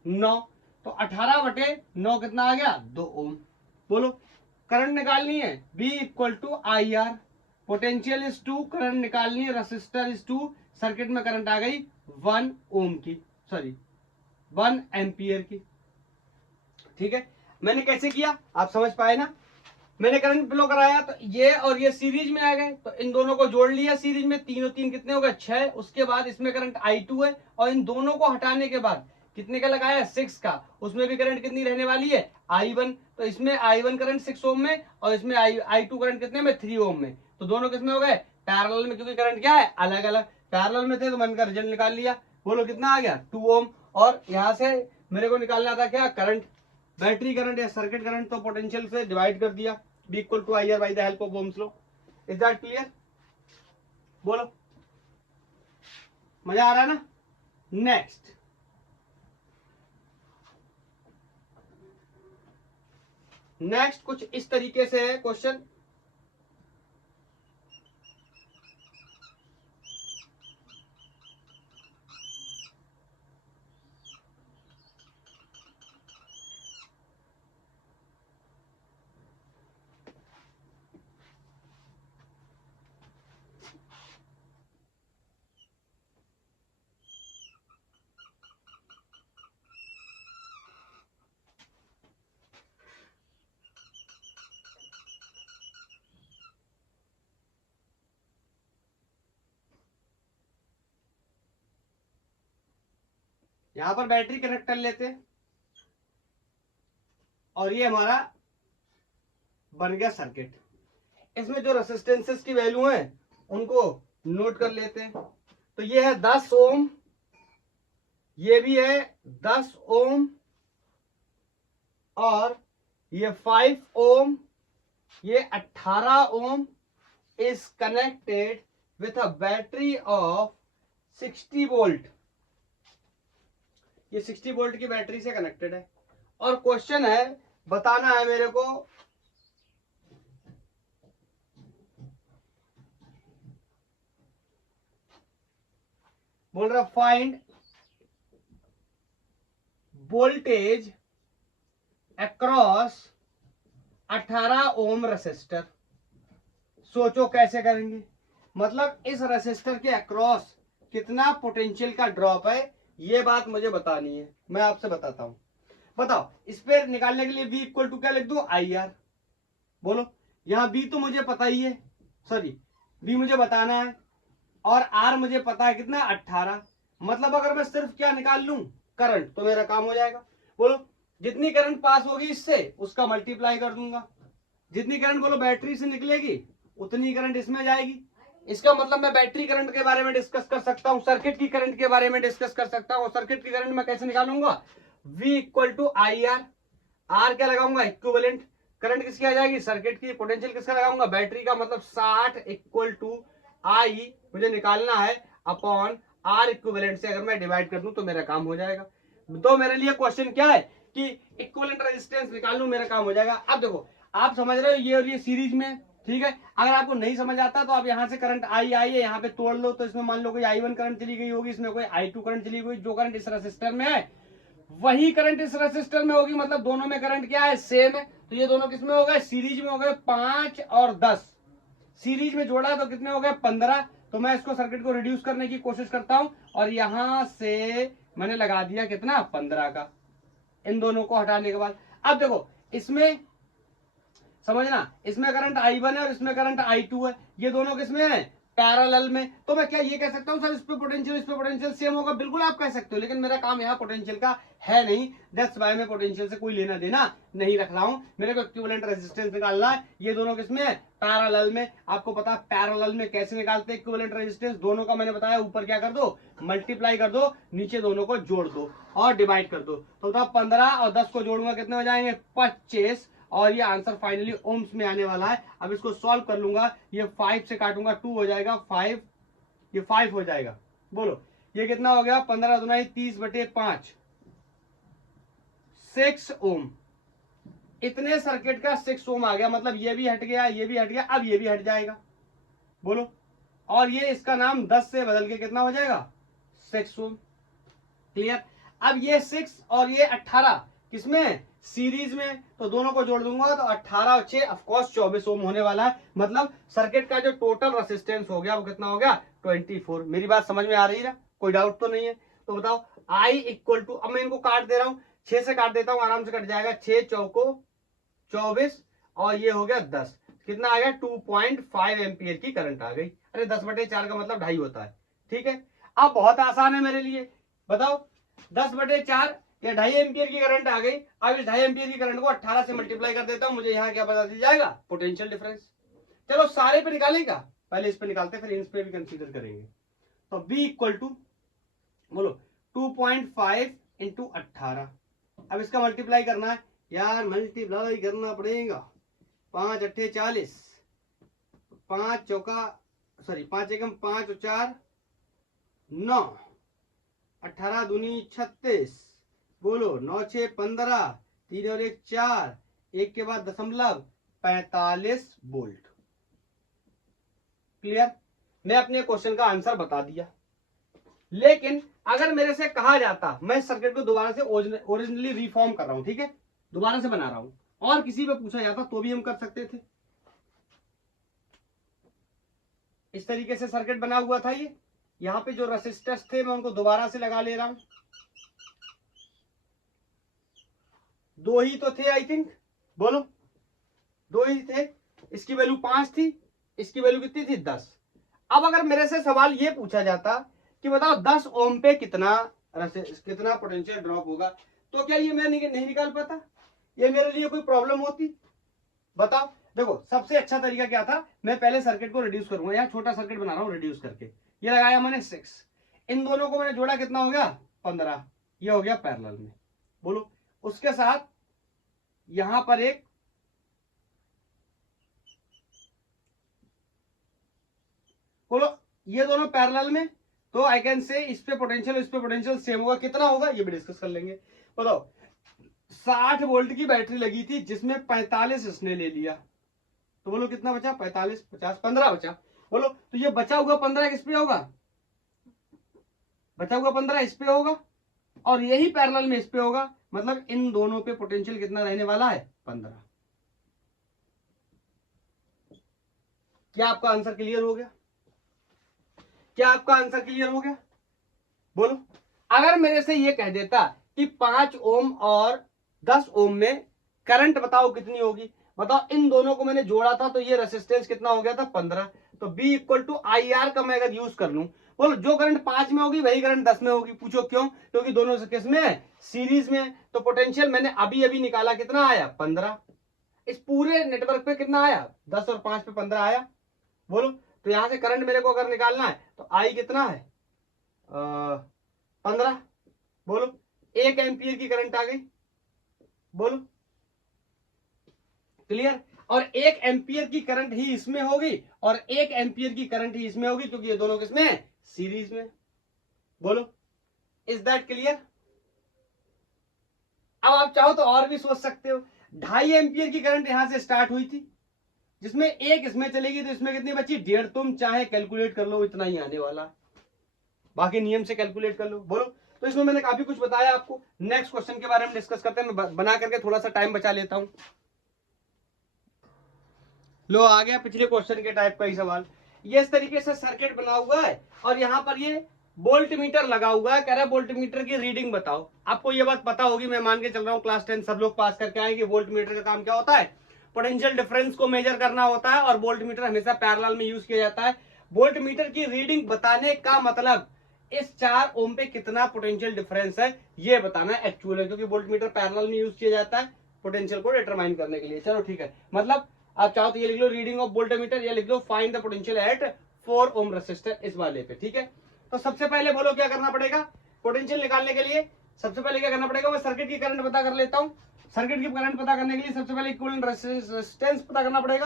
9, तो 18/9 कितना आ गया, 2 ओम। बोलो, करंट निकालनी है, V = IR, potential is 2, current निकालनी है, रेसिस्टर इज 2, सर्किट में करंट आ गई 1 ओम की, सॉरी 1 एम्पियर की, ठीक है। मैंने कैसे किया आप समझ पाए ना। मैंने करंट फ्लो कराया तो ये और ये सीरीज में आ गए, तो इन दोनों को जोड़ लिया सीरीज में, 3 और 3 कितने हो गए 6। उसके बाद इसमें करंट I2 है, और इन दोनों को हटाने के बाद कितने का लगाया 6 का, उसमें भी करंट कितनी रहने वाली है I1। तो इसमें I1 करंट 6 ओम में, और इसमें I2 करंट कितने में 3 ओम में। तो दोनों किसमें हो गए पैरेलल में, क्योंकि करंट क्या है अलग अलग। पैरेलल में थे तो मैंने का रिजल्ट निकाल लिया। बोलो कितना आ गया 2 ओम। और यहां से मेरे को निकालना था क्या करंट, बैटरी करंट या सर्किट करंट, तो पोटेंशियल से डिवाइड कर दिया, B equal to IR by the help of Ohm's law. Is that clear? बोलो मजा आ रहा है ना। नेक्स्ट कुछ इस तरीके से है क्वेश्चन। यहां पर बैटरी कनेक्ट कर लेते हैं, और ये हमारा बन गया सर्किट। इसमें जो रेसिस्टेंसेस की वैल्यू है उनको नोट कर लेते हैं। तो ये है 10 ओम, ये भी है 10 ओम, और ये 5 ओम, ये 18 ohm is connected with a battery of 60 volt. ये 60 वोल्ट की बैटरी से कनेक्टेड है। और क्वेश्चन है, बताना है मेरे को बोल रहा find voltage across 18 ohm resistor. सोचो कैसे करेंगे, मतलब इस रेसिस्टर के अक्रॉस कितना पोटेंशियल का ड्रॉप है, ये बात मुझे बतानी है। मैं आपसे बताता हूं, बताओ इस पे निकालने के लिए V इक्वल टू क्या लिख दो IR। बोलो यहां B तो मुझे पता ही है, सॉरी B मुझे बताना है, और R मुझे पता है कितना 18। मतलब अगर मैं सिर्फ क्या निकाल लूं करंट, तो मेरा काम हो जाएगा। बोलो जितनी करंट पास होगी इससे उसका मल्टीप्लाई कर दूंगा, जितनी करंट बोलो बैटरी से निकलेगी उतनी करंट इसमें जाएगी। इसका मतलब मैं बैटरी करंट के बारे में डिस्कस कर सकता हूं, सर्किट की करंट के बारे में डिस्कस कर सकता हूं। सर्किट की करंट मैं कैसे निकालूंगा, V equal to IR। R क्या लगाऊंगा इक्विवेलेंट, करंट किसकी आ जाएगी सर्किट की, पोटेंशियल किसका लगाऊंगा बैटरी का, मतलब 60 इक्वल टू I मुझे निकालना है अपॉन R इक्विवेलेंट से अगर मैं डिवाइड कर दूं तो मेरा काम हो जाएगा। तो मेरे लिए क्वेश्चन क्या है कि इक्विवेलेंट रेजिस्टेंस निकाल लूं, मेरा काम हो जाएगा। अब देखो आप समझ रहे हो ये और ये सीरीज में, ठीक है। अगर आपको नहीं समझ आता तो आप यहां से करंट आई है यहाँ पे तोड़ लो, तो इसमें मान लो कोई I1 करंट चली गई होगी, इसमें कोई I2 करंट चली गई। जो करंट इस रेसिस्टर में है वही करंट इस रेसिस्टर में होगी, मतलब दोनों में करंट क्या है सेम है। तो ये दोनों किसमें हो गए सीरीज में हो गए, 5 और 10 सीरीज में जोड़ा तो कितने हो गए 15। तो मैं इसको सर्किट को रिड्यूस करने की कोशिश करता हूं, और यहां से मैंने लगा दिया कितना 15 का, इन दोनों को हटाने के बाद। अब देखो इसमें समझना, इसमें करंट I1 है और इसमें करंट I2 है, ये दोनों किसमें है पैरेलल में। तो मैं क्या ये कह सकता हूं सर इस पे पोटेंशियल सेम होगा, बिल्कुल आप कह सकते हो, लेकिन मेरा काम यहाँ पोटेंशियल का है नहीं। दैट्स व्हाई मैं पोटेंशियल से कोई लेना देना नहीं रख रहा हूं, मेरे को इक्विवेलेंट रेजिस्टेंस निकालना है। ये दोनों किसमें है पैरेलल में। आपको पता है पैरेलल में कैसे निकालते हैं इक्विवेलेंट रेजिस्टेंस, दोनों का मैंने बताया ऊपर क्या कर दो मल्टीप्लाई कर दो, नीचे दोनों को जोड़ दो और डिवाइड कर दो। तो 15 और 10 को जोड़ूंगा कितने हो जाएंगे 25, और ये आंसर फाइनली ओम्स में आने वाला है। अब इसको सॉल्व कर लूंगा, ये 5 से काटूंगा 2 हो जाएगा 5, ये 5 हो जाएगा। बोलो ये कितना हो गया 15 दुनाई 30/5 6 ओम। इतने सर्किट का 6 ओम आ गया, मतलब ये भी हट गया, ये भी हट गया, अब ये भी हट जाएगा। बोलो और ये इसका नाम 10 से बदल के कितना हो जाएगा 6 ओम। क्लियर। अब ये 6 और ये 18 किसमें सीरीज में, तो दोनों को जोड़ दूंगा तो 18 और 6 ऑफकोर्स 24 ओम होने वाला है। मतलब सर्किट का जो टोटल रेसिस्टेंस हो गया वो कितना हो गया 24। मेरी बात समझ में आ रही है, कोई डाउट तो नहीं है। तो बताओ I इक्वल टू, अब मैं इनको काट दे रहा हूं, 6 से काट देता हूं आराम से कट जाएगा, 6 चौको 24 और ये हो गया 10, कितना आ गया 2.5 एम्पियर की करंट आ गई। अरे 10/4 का मतलब 2.5 होता है, ठीक है। अब बहुत आसान है मेरे लिए, बताओ 10/4 या 2.5 एम्पियर की करंट आ गई। अब इस 2.5 एम्पियर की करंट को 18 से मल्टीप्लाई कर देता हूं, मुझे यहाँ क्या पता चल जाएगा, पोटेंशियल डिफरेंस। चलो सारे पे निकालेगा, पहले इस पे निकालते फिर इस पे भी कंसीडर करेंगे। तो B इक्वल टू बोलो 2.5 इंटू 18। अब इसका मल्टीप्लाई करना है यार, मल्टीप्लाई करना पड़ेगा। 5 अट्ठे 40, 5 चौका सॉरी 5 एकम 5 और 4 9, 18 दूनी 36, बोलो 9 6 15, 3 और 1 4, 1 के बाद दशमलव 45 वोल्ट। क्लियर? मैं अपने क्वेश्चन का आंसर बता दिया। लेकिन अगर मेरे से कहा जाता, मैं सर्किट को दोबारा से ओरिजिनली रिफॉर्म कर रहा हूं, ठीक है, दोबारा से बना रहा हूं, और किसी पे पूछा जाता तो भी हम कर सकते थे। इस तरीके से सर्किट बना हुआ था ये, यहां पे जो रेसिस्टर्स थे मैं उनको दोबारा से लगा ले रहा हूं। 2 ही तो थे आई थिंक, बोलो 2 ही थे। इसकी वैल्यू 5 थी, इसकी वैल्यू कितनी थी 10। अब अगर मेरे से सवाल ये पूछा जाता कि बताओ 10 ओम पे कितना पोटेंशियल ड्रॉप होगा, तो क्या ये मैं नहीं निकाल पाता? ये मेरे लिए कोई प्रॉब्लम होती? बताओ। देखो सबसे अच्छा तरीका क्या था, मैं पहले सर्किट को रिड्यूस करूंगा, यहाँ छोटा सर्किट बना रहा हूं रिड्यूस करके। ये लगाया मैंने 6, इन दोनों को मैंने जोड़ा, कितना हो गया 15, ये हो गया पैरेलल में। बोलो उसके साथ यहां पर एक बोलो ये दोनों पैरेलल में, तो आई कैन से इस पे पोटेंशियल सेम होगा। कितना होगा ये भी डिस्कस कर लेंगे। बताओ 60 वोल्ट की बैटरी लगी थी जिसमें 45 इसने ले लिया, तो बोलो कितना बचा, 45 50 15 बचा। बोलो तो ये बचा हुआ 15 किस पे होगा, बचा हुआ 15 इस पे होगा, और यही पैरेलल में इस पे होगा, मतलब इन दोनों पे पोटेंशियल कितना रहने वाला है 15। क्या आपका आंसर क्लियर हो गया? क्या आपका आंसर क्लियर हो गया? बोलो। अगर मेरे से ये कह देता कि 5 ओम और 10 ओम में करंट बताओ कितनी होगी, बताओ इन दोनों को मैंने जोड़ा था तो ये रेसिस्टेंस कितना हो गया था 15। तो B इक्वल टू IR का मैं अगर यूज कर लूं, बोलो जो करंट 5 में होगी वही करंट 10 में होगी। पूछो क्यों? क्योंकि दोनों से किस में है, सीरीज में। तो पोटेंशियल मैंने अभी अभी निकाला, कितना आया 15। इस पूरे नेटवर्क पे कितना आया, 10 और 5 पे 15 आया। बोलो तो यहां से करंट मेरे को अगर निकालना है तो आई कितना है 15। बोलो 1 एम्पियर की करंट आ गई। बोलो क्लियर? और 1 एम्पियर की करंट ही इसमें होगी और 1 एम्पियर की करंट ही इसमें होगी, क्योंकि ये दोनों किसमें है, सीरीज में। बोलो इज दैट क्लियर? अब आप चाहो तो और भी सोच सकते हो, 2.5 एम्पियर की करंट यहां से स्टार्ट हुई थी, जिसमें 1 इसमें चलेगी, तो इसमें कितनी बची 1.5। तुम चाहे कैलकुलेट कर लो, इतना ही आने वाला, बाकी नियम से कैलकुलेट कर लो। बोलो तो इसमें मैंने काफी कुछ बताया आपको। नेक्स्ट क्वेश्चन के बारे में डिस्कस करते हैं, मैं बना करके थोड़ा सा टाइम बचा लेता हूं। लो आ गया पिछले क्वेश्चन के टाइप का ही सवाल। ये इस तरीके से सर्किट बना हुआ है और यहाँ पर ये वोल्ट मीटर लगा हुआ है, कह रहा है वोल्ट मीटर की रीडिंग बताओ। आपको ये बात पता होगी, मैं मान के चल रहा हूँ क्लास 10 सब लोग पास करके आए कि वोल्ट मीटर का काम क्या होता है, पोटेंशियल डिफरेंस को मेजर करना होता है, और वोल्ट मीटर हमेशा पैरेलल में यूज किया जाता है। वोल्ट मीटर की रीडिंग बताने का मतलब इस 4 ओम पे कितना पोटेंशियल डिफरेंस है ये बताना एक्चुअल है, क्योंकि वोल्ट मीटर पैरेलल में यूज किया जाता है पोटेंशियल को डिटरमाइन करने के लिए। चलो ठीक है, मतलब आप चाहो तो ये लिख लो रीडिंग ऑफ वोल्टमीटर, या लिख लो find the potential at 4 ohm resistor, इस वाले पे। ठीक है, तो सबसे पहले बोलो क्या करना पड़ेगा पोटेंशियल निकालने के लिए। सबसे पहले क्या करना पड़ेगा, मैं सर्किट की करंट पता कर लेता हूं। सर्किट की करंट पता करने के लिए सबसे पहले इक्विवेलेंट रेजिस्टेंस पता करना पड़ेगा।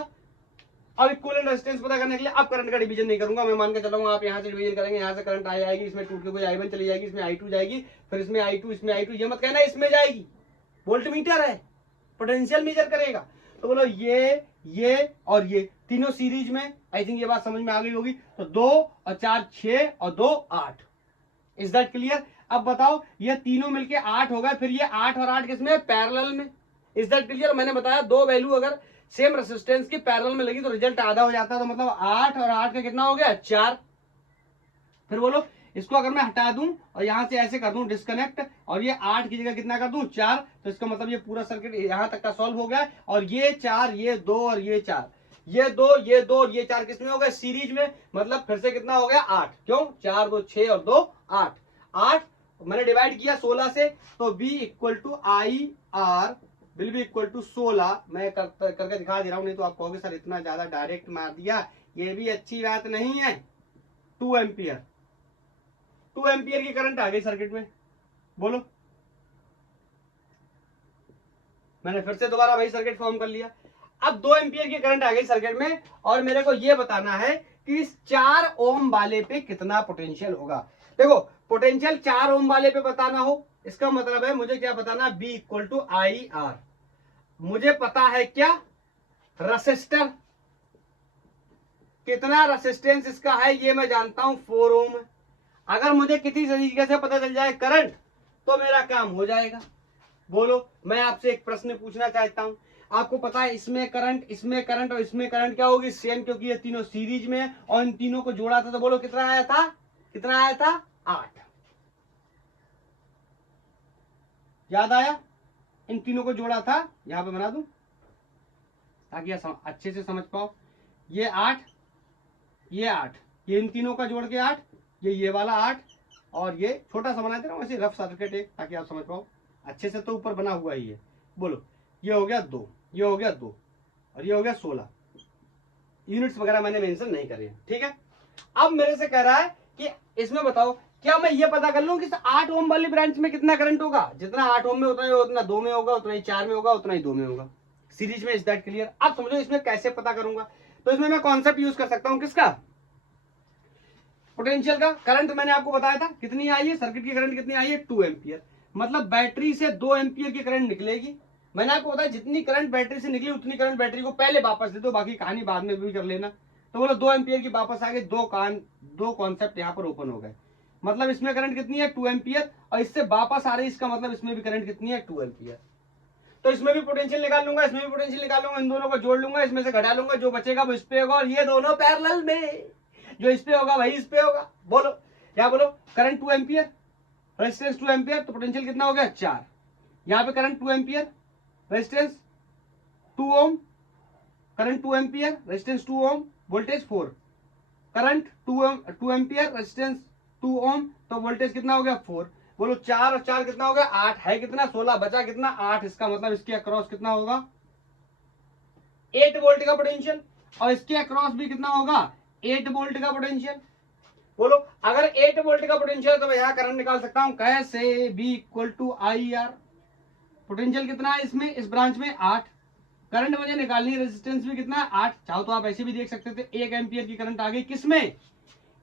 अब इक्विवेलेंट रेजिस्टेंस पता करने के लिए अब करंट का डिवीजन नहीं करूंगा, मैं मान के चलूंगा आप यहां से डिवीजन करेंगे, यहां से करंट आ जाएगी, इसमें टूट के कोई I1 चली जाएगी, इसमें I2 जाएगी, फिर इसमें I2, इसमें I2, ये मत कहना इसमें जाएगी, वोल्टमीटर है पोटेंशियल मेजर करेगा। तो बोलो ये और ये तीनों सीरीज में, आई थिंक ये बात समझ में आ गई होगी। तो 2 और 4 6 और 2 8, इज दैट क्लियर? अब बताओ ये तीनों मिलके 8 हो गए, फिर ये 8 और 8 किसमें, पैरेलल में, इज दैट क्लियर? मैंने बताया दो वैल्यू अगर सेम रेसिस्टेंस की पैरेलल में लगी तो रिजल्ट आधा हो जाता है, तो मतलब 8 और 8 का कितना हो गया 4। फिर बोलो इसको अगर मैं हटा दूं और यहाँ से ऐसे कर दूं डिस्कनेक्ट, और ये 8 की जगह कितना कर दूं 4, तो इसका मतलब ये पूरा सर्किट यहाँ तक का सॉल्व हो गया। और ये 4, ये 2 और ये 4, ये 2, ये 2 और ये 4 किसमें हो गए सीरीज में, मतलब फिर से कितना हो गया 8। क्यों 4 2 6 और 2 8, 8 मैंने डिवाइड किया 16 से, तो B equal to I R will be equal to 16। मैं करके दिखा दे रहा हूं, नहीं तो आप कहोगे सर इतना ज्यादा डायरेक्ट मार दिया, ये भी अच्छी बात नहीं है। 2 एम्पियर, 2 एम्पियर की करंट आ गई सर्किट में, बोलो। मैंने फिर से दोबारा वही सर्किट फॉर्म कर लिया। अब 2 एम्पियर की करंट आ गई सर्किट में, और मेरे को यह बताना है कि इस 4 ओम वाले पे कितना पोटेंशियल होगा। देखो पोटेंशियल 4 ओम वाले पे बताना हो, इसका मतलब है मुझे क्या बताना, B equal to I R. मुझे पता है क्या, रेसिस्टर कितना रेसिस्टेंस इसका है ये मैं जानता हूं 4 ओम। अगर मुझे किसी तरीके से पता चल जाए करंट, तो मेरा काम हो जाएगा। बोलो, मैं आपसे एक प्रश्न पूछना चाहता हूं, आपको पता है इसमें करंट, इसमें करंट और इसमें करंट क्या होगी सेम, क्योंकि ये तीनों सीरीज में है, और इन तीनों को जोड़ा था तो बोलो कितना आया था, कितना आया था 8। याद आया, इन तीनों को जोड़ा था, यहां पे बना दूं ताकि अच्छे से समझ पाओ। ये 8, ये 8, ये इन तीनों का जोड़ के 8, ये वाला 8, और ये छोटा सा बना दे रहा हूं ऐसे रफ सर्किट एक, ताकि आप समझ पाओ अच्छे से। तो ऊपर बना हुआ ही है, बोलो ये हो गया 2, ये हो गया 2, और ये हो गया 16। यूनिट्स वगैरह मैंने मेंशन नहीं करे हैं, ठीक है। अब मेरे से कह रहा है कि इसमें बताओ, क्या मैं ये पता कर लूं कि 8 ओम वाली ब्रांच में कितना करंट होगा, जितना 8 ओम में उतना 2 में होगा, उतना ही 4 में होगा, उतना ही 2 में होगा सीरीज में। Is that clear? अब समझो इसमें कैसे पता करूंगा। तो इसमें मैं कॉन्सेप्ट यूज कर सकता हूं, किसका, पोटेंशियल का। करंट मैंने आपको बताया था कितनी आई है, सर्किट की करंट कितनी आई है 2 एम्पियर, मतलब बैटरी से 2 एम्पियर की करंट निकलेगी। मैंने आपको बताया जितनी करंट बैटरी से निकली उतनी करंट बैटरी को पहले वापस दे दो, बाकी कहानी बाद में भी कर लेना। तो बोलो 2 एम्पियर की वापस आ गई, दो कॉन्सेप्ट यहाँ पर ओपन हो गए। मतलब इसमें करंट कितनी है 2 एम्पियर, और इससे वापस आ रही, इसका मतलब इसमें भी करंट कितनी है 2 एम्पियर। तो इसमें भी पोटेंशियल निकाल लूंगा, इसमें भी पोटेंशियल निकाल लूंगा, इन दोनों को जोड़ लूंगा, इसमें से घटा लूंगा, जो बचेगा वो इस पे होगा, और ये दोनों पैरेलल में, जो इस पे होगा वही इस पे होगा। बोलो क्या, बोलो करंट 2 एम्पियर, रेजिस्टेंस 2 एम्पियर, तो पोटेंशियल कितना हो गया 4। यहाँ पे करंट 2 एम्पियर, रेजिस्टेंस 2 ओम, करंट 2 एम्पियर, रेजिस्टेंस 2 ओम, वोल्टेज 4। करंट 2 एम्पियर, रेजिस्टेंस 2 ओम, तो वोल्टेज कितना हो गया 4। बोलो 4 और 4 कितना हो गया 8, है कितना 16, बचा कितना 8। इसका मतलब इसके अक्रॉस कितना होगा 8 वोल्ट का पोटेंशियल, और इसके अक्रॉस भी कितना होगा 8 वोल्ट का पोटेंशियल। बोलो अगर 8 वोल्ट का पोटेंशियल है तो मैं यहां करंट निकाल सकता हूं कैसे, B equal to I R. Potential कितना है इसमें, इस ब्रांच में 8, करंट मुझे निकालनी, रेजिस्टेंस भी कितना है 8। चाहो तो आप ऐसे भी देख सकते थे, 1 एम्पियर की करंट आ गई किसमें,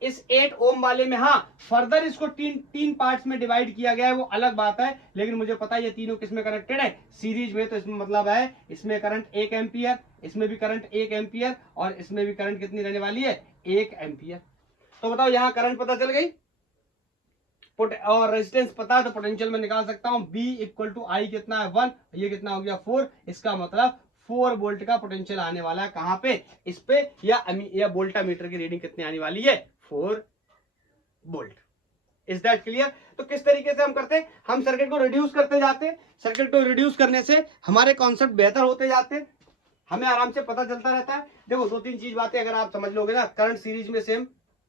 इस 8 ओम वाले में। हाँ फर्दर इसको तीन पार्ट्स में डिवाइड किया गया है, वो अलग बात है, लेकिन मुझे पता है ये तीनों किसमें कनेक्टेड है, सीरीज में। तो इसमें मतलब है इसमें करंट 1 एम्पियर, इसमें भी करंट 1 एम्पियर, और इसमें भी करंट कितनी रहने वाली है 1 एम्पियर। तो बताओ यहाँ करंट पता चल गई और रेजिस्टेंस पता है, तो पोटेंशियल में निकाल सकता हूं B इक्वल टू आई कितना है 1, ये कितना हो गया 4। इसका मतलब 4 वोल्ट का पोटेंशियल आने वाला है कहां पे, इस पे, या वोल्टामीटर की रीडिंग कितनी आने वाली है 4 वोल्ट। Is that clear? तो किस तरीके से हम करते हैं, हम सर्किट को रिड्यूस करते जाते हैं, सर्किट को रिड्यूस करने से हमारे कॉन्सेप्ट बेहतर होते जाते हैं, हमें आराम से पता चलता रहता है। देखो 2-3 चीज बातें अगर आप समझ लोगे ना, करंट सीरीज में सेम,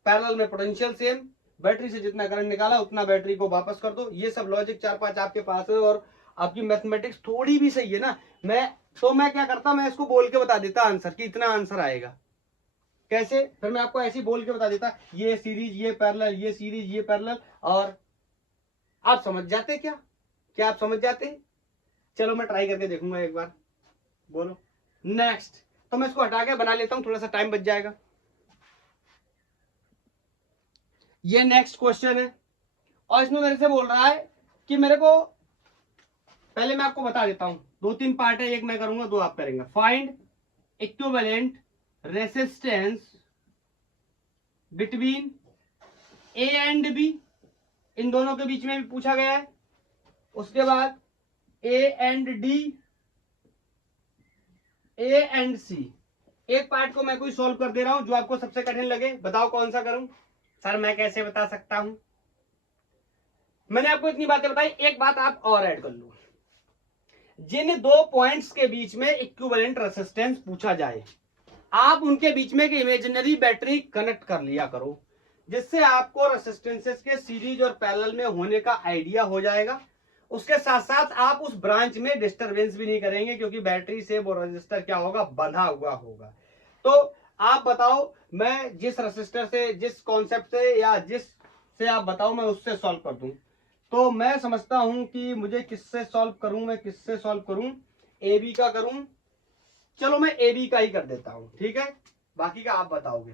पैरेलल में पोटेंशियल सेम, बैटरी से जितना करंट निकाला उतना बैटरी को वापस कर दो, ये सब लॉजिक 4-5 आपके पास है, और आपकी मैथमेटिक्स थोड़ी भी सही है ना। मैं क्या करता, मैं इसको बोल के बता देता आंसर कि इतना आंसर आएगा। कैसे, फिर मैं आपको ऐसे ही बोल के बता देता, ये सीरीज, ये पैरेलल, ये सीरीज, ये पैरेलल, और आप समझ जाते। क्या आप समझ जाते? चलो मैं ट्राई करके देखूंगा एक बार, बोलो नेक्स्ट। तो मैं इसको हटा के बना लेता हूं, थोड़ा सा टाइम बच जाएगा। ये नेक्स्ट क्वेश्चन है, और इसमें मेरे से बोल रहा है कि मेरे को, पहले मैं आपको बता देता हूं, 2-3 पार्ट है, एक मैं करूंगा 2 आप करेंगे। Find equivalent resistance between A and B, इन दोनों के बीच में भी पूछा गया है। उसके बाद A and D, A and C। एक पार्ट को मैं कोई सॉल्व कर दे रहा हूं, जो आपको सबसे कठिन लगे बताओ कौन सा करूं। सर मैं कैसे बता सकता हूं, मैंने आपको इतनी बातें बताई, एक बात आप और ऐड कर लो, जिन दो पॉइंट्स के बीच में इक्विवेलेंट रेजिस्टेंस पूछा जाए, आप उनके बीच में एक इमेजिनरी बैटरी कनेक्ट कर लिया करो, जिससे आपको रेजिस्टेंसेस के सीरीज और पैरेलल में होने का आइडिया हो जाएगा। उसके साथ साथ आप उस ब्रांच में डिस्टरबेंस भी नहीं करेंगे, क्योंकि बैटरी से वो रजिस्टर क्या होगा, बंधा हुआ होगा। तो आप बताओ, मैं जिस रजिस्टर से, जिस कॉन्सेप्ट से या जिस से आप बताओ मैं उससे सॉल्व कर दूं, तो मैं समझता हूं कि मुझे किससे सॉल्व करूं, मैं किससे सॉल्व करूं, ए बी का करूं। चलो मैं ए बी का ही कर देता हूं, ठीक है, बाकी का आप बताओगे।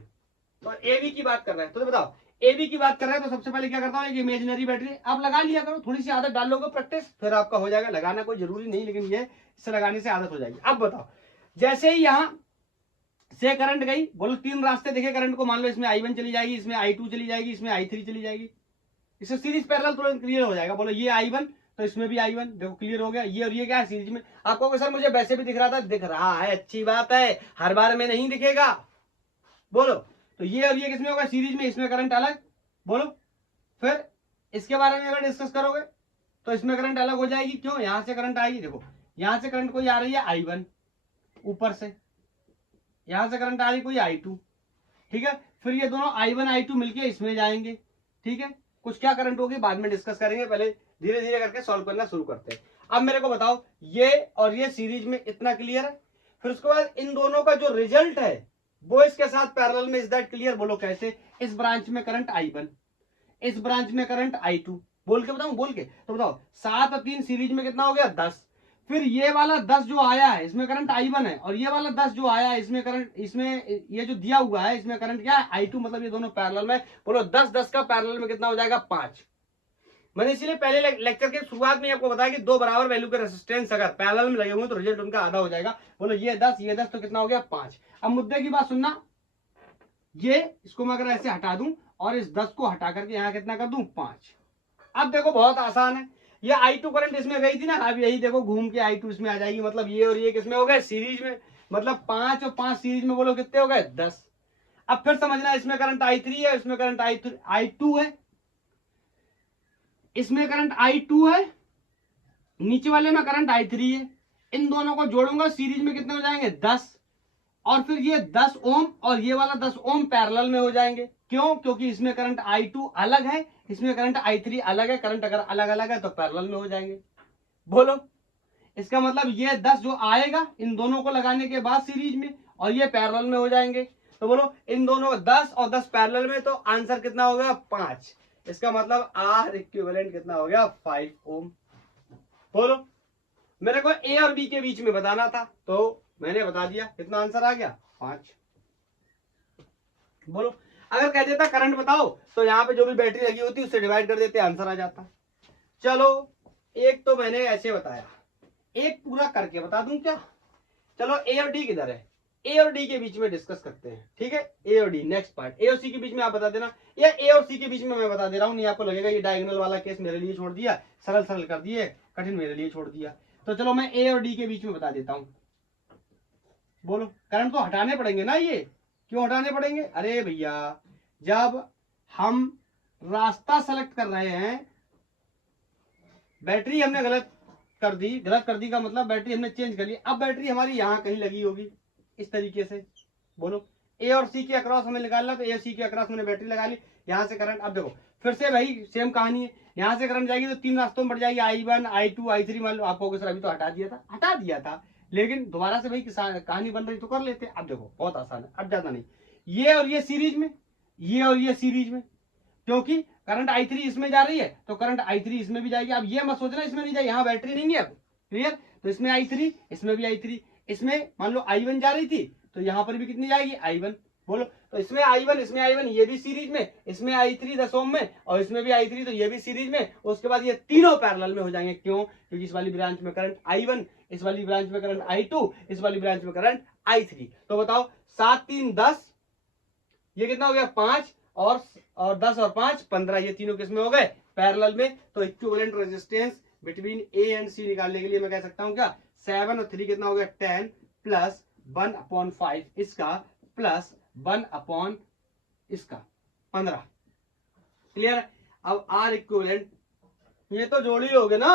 तो ए बी की बात कर रहे हैं, तो बताओ ए बी की बात कर रहे हैं, तो सबसे पहले क्या करता हूं, एक इमेजिनरी बैटरी आप लगा लिया करो, थोड़ी सी आदत डाल लोगे, प्रैक्टिस, फिर आपका हो जाएगा। लगाना कोई जरूरी नहीं, लेकिन ये इससे लगाने से आदत हो जाएगी। अब बताओ, जैसे ही यहां से करंट गई, बोलो तीन रास्ते देखे करंट को, मान लो इसमें I1 चली जाएगी, इसमें I2 चली जाएगी, इसमें I3 चली जाएगी, इससे सीरीज पैरेलल तुरंत क्लियर हो जाएगा। बोलो ये I1 तो इसमें भी I1, देखो क्लियर हो गया। ये और ये क्या है, सीरीज में। आपको सर मुझे वैसे भी दिख रहा था, दिख रहा है, अच्छी बात है, हर बार में नहीं दिखेगा। बोलो, तो ये और ये किसमें होगा, सीरीज में, इसमें करंट अलग। बोलो, फिर इसके बारे में अगर डिस्कस करोगे तो इसमें करंट अलग हो जाएगी, क्यों, यहां से करंट आएगी, देखो यहां से करंट कोई आ रही है I1 ऊपर से, यहां से करंट आ रही कोई I2, ठीक है, फिर ये दोनों I1 I2 मिलके इसमें जाएंगे, ठीक है। कुछ क्या करंट होगी बाद में डिस्कस करेंगे, पहले धीरे धीरे करके सॉल्व करना शुरू करते हैं। अब मेरे को बताओ, ये और ये सीरीज में, इतना क्लियर है। फिर उसके बाद इन दोनों का जो रिजल्ट है वो इसके साथ पैरेलल में, इज दैट क्लियर। बोलो कैसे, इस ब्रांच में करंट I1, इस ब्रांच में करंट I2, बोल के बताऊं, बोल के तो बताओ, 7 और 3 सीरीज में कितना हो गया, 10। फिर ये वाला 10 जो आया है इसमें करंट I1 है, और ये वाला 10 जो आया है इसमें करंट, इसमें ये जो दिया हुआ है इसमें करंट क्या है, I2, मतलब ये दोनों पैरेलल में। बोलो 10-10 का पैरेलल में कितना हो जाएगा, 5। मैंने इसीलिए पहले लेक्चर के शुरुआत में आपको बताया कि दो बराबर वैल्यू के रेजिस्टेंस अगर पैरेलल में लगे हुए तो रिजल्ट उनका आधा हो जाएगा। बोलो ये 10 तो कितना हो गया, 5। अब मुद्दे की बात सुनना, ये इसको मैं अगर ऐसे हटा दूं और इस 10 को हटा करके यहां कितना कर दूं, 5। अब देखो बहुत आसान है, ये I2 करंट इसमें गई थी ना, अब यही देखो घूम के I2 इसमें आ जाएगी, मतलब ये और ये किसमें हो गए, सीरीज में। मतलब 5 और 5 सीरीज में, बोलो कितने हो गए, 10। अब फिर समझना, इसमें करंट I3 है, इसमें करंट I2 है, इसमें करंट I2 है, नीचे वाले में करंट I3 है। इन दोनों को जोड़ूंगा, सीरीज में कितने हो जाएंगे, 10। और फिर ये 10 ओम और ये वाला 10 ओम पैरेलल में हो जाएंगे। क्यों, क्योंकि इसमें करंट I2 अलग है, इसमें करंट I3 अलग है। करंट अगर अलग अलग है तो पैरेलल में हो जाएंगे। बोलो, इसका मतलब ये 10 जो आएगा इन दोनों को लगाने के बाद सीरीज में, और ये पैरेलल में हो जाएंगे। तो बोलो इन दोनों 10 और 10 पैरेलल में, तो आंसर कितना हो गया, 5। इसका मतलब R इक्विवेलेंट कितना हो गया, 5 ओम। बोलो, मेरे को ए और बी के बीच में बताना था, तो मैंने बता दिया, कितना आंसर आ गया, 5। बोलो, अगर कह देता करंट बताओ, तो यहां पे जो भी बैटरी लगी होती उससे डिवाइड कर देते, आंसर आ जाता। चलो, एक तो मैंने ऐसे बताया, एक पूरा करके बता दूं क्या। चलो ए और डी किधर है, ए और डी के बीच में डिस्कस करते हैं, ठीक है। ए और डी नेक्स्ट पार्ट, ए और सी के बीच में आप बता देना, या ए और सी के बीच में मैं बता दे रहा हूं, नहीं आपको लगेगा ये डायगोनल वाला केस मेरे लिए छोड़ दिया, सरल सरल कर दिए, कठिन मेरे लिए छोड़ दिया। तो चलो मैं ए और डी के बीच में बता देता हूं। बोलो, करंट तो हटाने पड़ेंगे ना, ये क्यों हटाने पड़ेंगे, अरे भैया जब हम रास्ता सेलेक्ट कर रहे हैं, बैटरी हमने गलत कर दी, गलत कर दी का मतलब बैटरी हमने चेंज कर ली, अब बैटरी हमारी यहां कहीं लगी होगी इस तरीके से। बोलो, ए और सी के अक्रॉस हमें निकालना, तो ए और सी के अक्रॉस मैंने बैटरी लगा ली, यहां से करंट। अब देखो फिर से भाई सेम कहानी है, यहां से करंट जाएगी तो 3 रास्तों में बढ़ जाएगी, I1 I2 I3। मान लो आपको सर अभी तो हटा दिया था, लेकिन दोबारा से भाई कहानी बन रही तो कर लेते। अब देखो बहुत आसान है, अब ज्यादा नहीं, ये और ये सीरीज में, ये और ये सीरीज में, क्योंकि करंट I3 इसमें जा रही है तो करंट I3 इसमें भी जाएगी। अब ये मत सोचना इसमें नहीं जाएगी, यहाँ बैटरी नहीं है, क्लियर। तो इसमें I3, इसमें भी I3, इसमें मान लो I1 जा रही थी तो यहाँ पर भी कितनी जाएगी, I1। बोलो, तो इसमें I1, इसमें I1, ये भी सीरीज में, इसमें I3 10 ओम में, और इसमें भी I3, तो ये भी सीरीज में। उसके बाद ये तीनों पैरेलल में हो जाएंगे, क्यों, क्योंकि इस वाली ब्रांच में करंट I1, इस वाली ब्रांच में करंट I2, इस वाली ब्रांच में करंट I3। तो बताओ 7 3 10, ये कितना हो गया, 5, और 10 और 5 15, ये तीनों किसमें हो गए, पैरेलल में। तो equivalent resistance between A and C निकालने के लिए मैं कह सकता हूं क्या, 7 और 3 कितना हो गया, 10 प्लस 1/5 इसका, प्लस 1 इसका 15। क्लियर। अब आर इक्विवेलेंट ये तो जोड़ ही लोगे ना।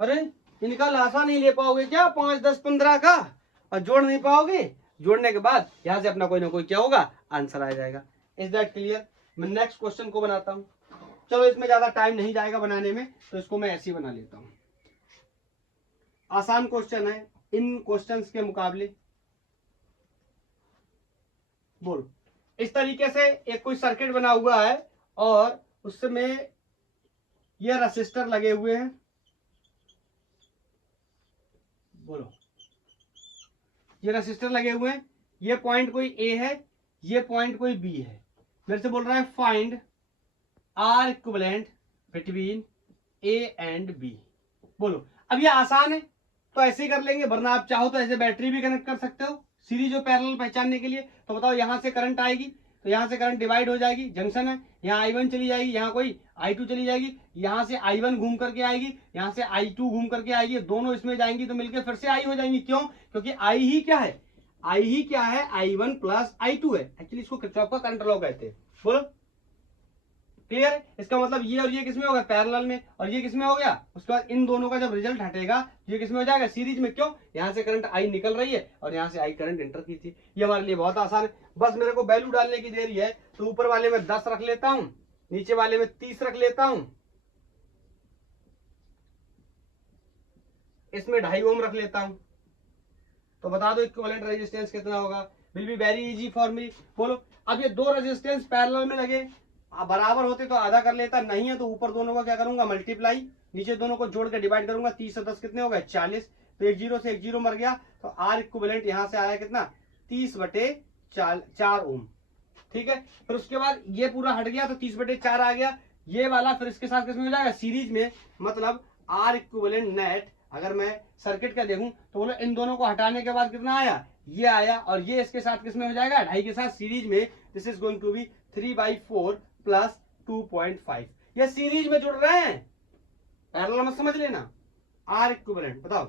अरे इनका लासा नहीं ले पाओगे क्या 5, 10, 15 का, और जोड़ नहीं पाओगे। जोड़ने के बाद यहां से अपना कोई ना कोई क्या होगा, आंसर आ जाएगा। Is that clear? मैं नेक्स्ट क्वेश्चन को बनाता हूं। चलो इसमें ज्यादा टाइम नहीं जाएगा बनाने में, तो इसको मैं ऐसे ही बना लेता हूं। आसान क्वेश्चन है इन क्वेश्चंस के मुकाबले। बोलो, इस तरीके से एक कोई सर्किट बना हुआ है और उसमें ये रेसिस्टर लगे हुए हैं। बोलो, ये रेसिस्टर लगे हुए हैं, ये पॉइंट कोई ए है, ये पॉइंट कोई बी है। मेरे से बोल रहा है find R equivalent between A and B. बोलो, अब ये आसान है तो ऐसे ही कर लेंगे, वरना आप चाहो तो ऐसे बैटरी भी कनेक्ट कर सकते हो सीरीज और पैरेलल पहचानने के लिए। तो बताओ, यहां से करंट आएगी तो यहां से करंट डिवाइड हो जाएगी, जंक्शन है, यहाँ I1 चली जाएगी, यहाँ कोई I2 चली जाएगी, यहाँ से I1 घूम करके आएगी, यहाँ से I2 घूम करके आएगी, दोनों इसमें जाएंगी तो मिलके फिर से I हो जाएंगी। क्यों? क्योंकि I ही क्या है, I ही क्या है, I1 प्लस I2 है। एक्चुअली इसको किरचॉफ का करंट लॉ कहते हैं। बोलो, क्लियर है? इसका मतलब ये और ये किसमें होगा, पैरेलल में, और ये किसमें हो गया। उसके बाद इन दोनों का जब रिजल्ट हटेगा ये किसमें हो जाएगा, सीरीज में। क्यों? यहाँ से करंट आई निकल रही है और यहाँ से आई करंट एंटर की थी। ये हमारे लिए बहुत आसान है, बस मेरे को वैल्यू डालने की देरी है। तो ऊपर वाले में 10 रख लेता हूं, नीचे वाले में 30 रख लेता हूं, इसमें 2.5 ओम रख लेता हूं। तो बता दो इक्विवेलेंट रेजिस्टेंस कितना होगा। Will be very easy for me. बोलो, अब ये दो रेजिस्टेंस पैरेलल में लगे, बराबर होते तो आधा कर लेता, नहीं है तो ऊपर दोनों का क्या करूंगा, मल्टीप्लाई, नीचे दोनों को जोड़ के डिवाइड करूंगा। 30 से 10 कितने हो गए, 40। तो एक जीरो से एक जीरो मर गया, तो आर इक्विवेलेंट यहां से आया कितना, 30/4 ओम। ठीक है, फिर उसके बाद ये पूरा हट गया तो 30/4 आ गया। ये वाला फिर इसके साथ किसमें हो जाएगा, सीरीज में। मतलब आर इक्विवेलेंट नेट अगर मैं सर्किट का देखूं तो बोलो इन दोनों को हटाने के बाद कितना आया, ये आया, और ये इसके साथ किसमें हो जाएगा, 2.5 के साथ सीरीज में। This is going to be 3/4 plus 2.5। ये सीरीज में जुड़ रहे हैं, पैरेलल में समझ लेना। आर इक्विवेलेंट बताओ,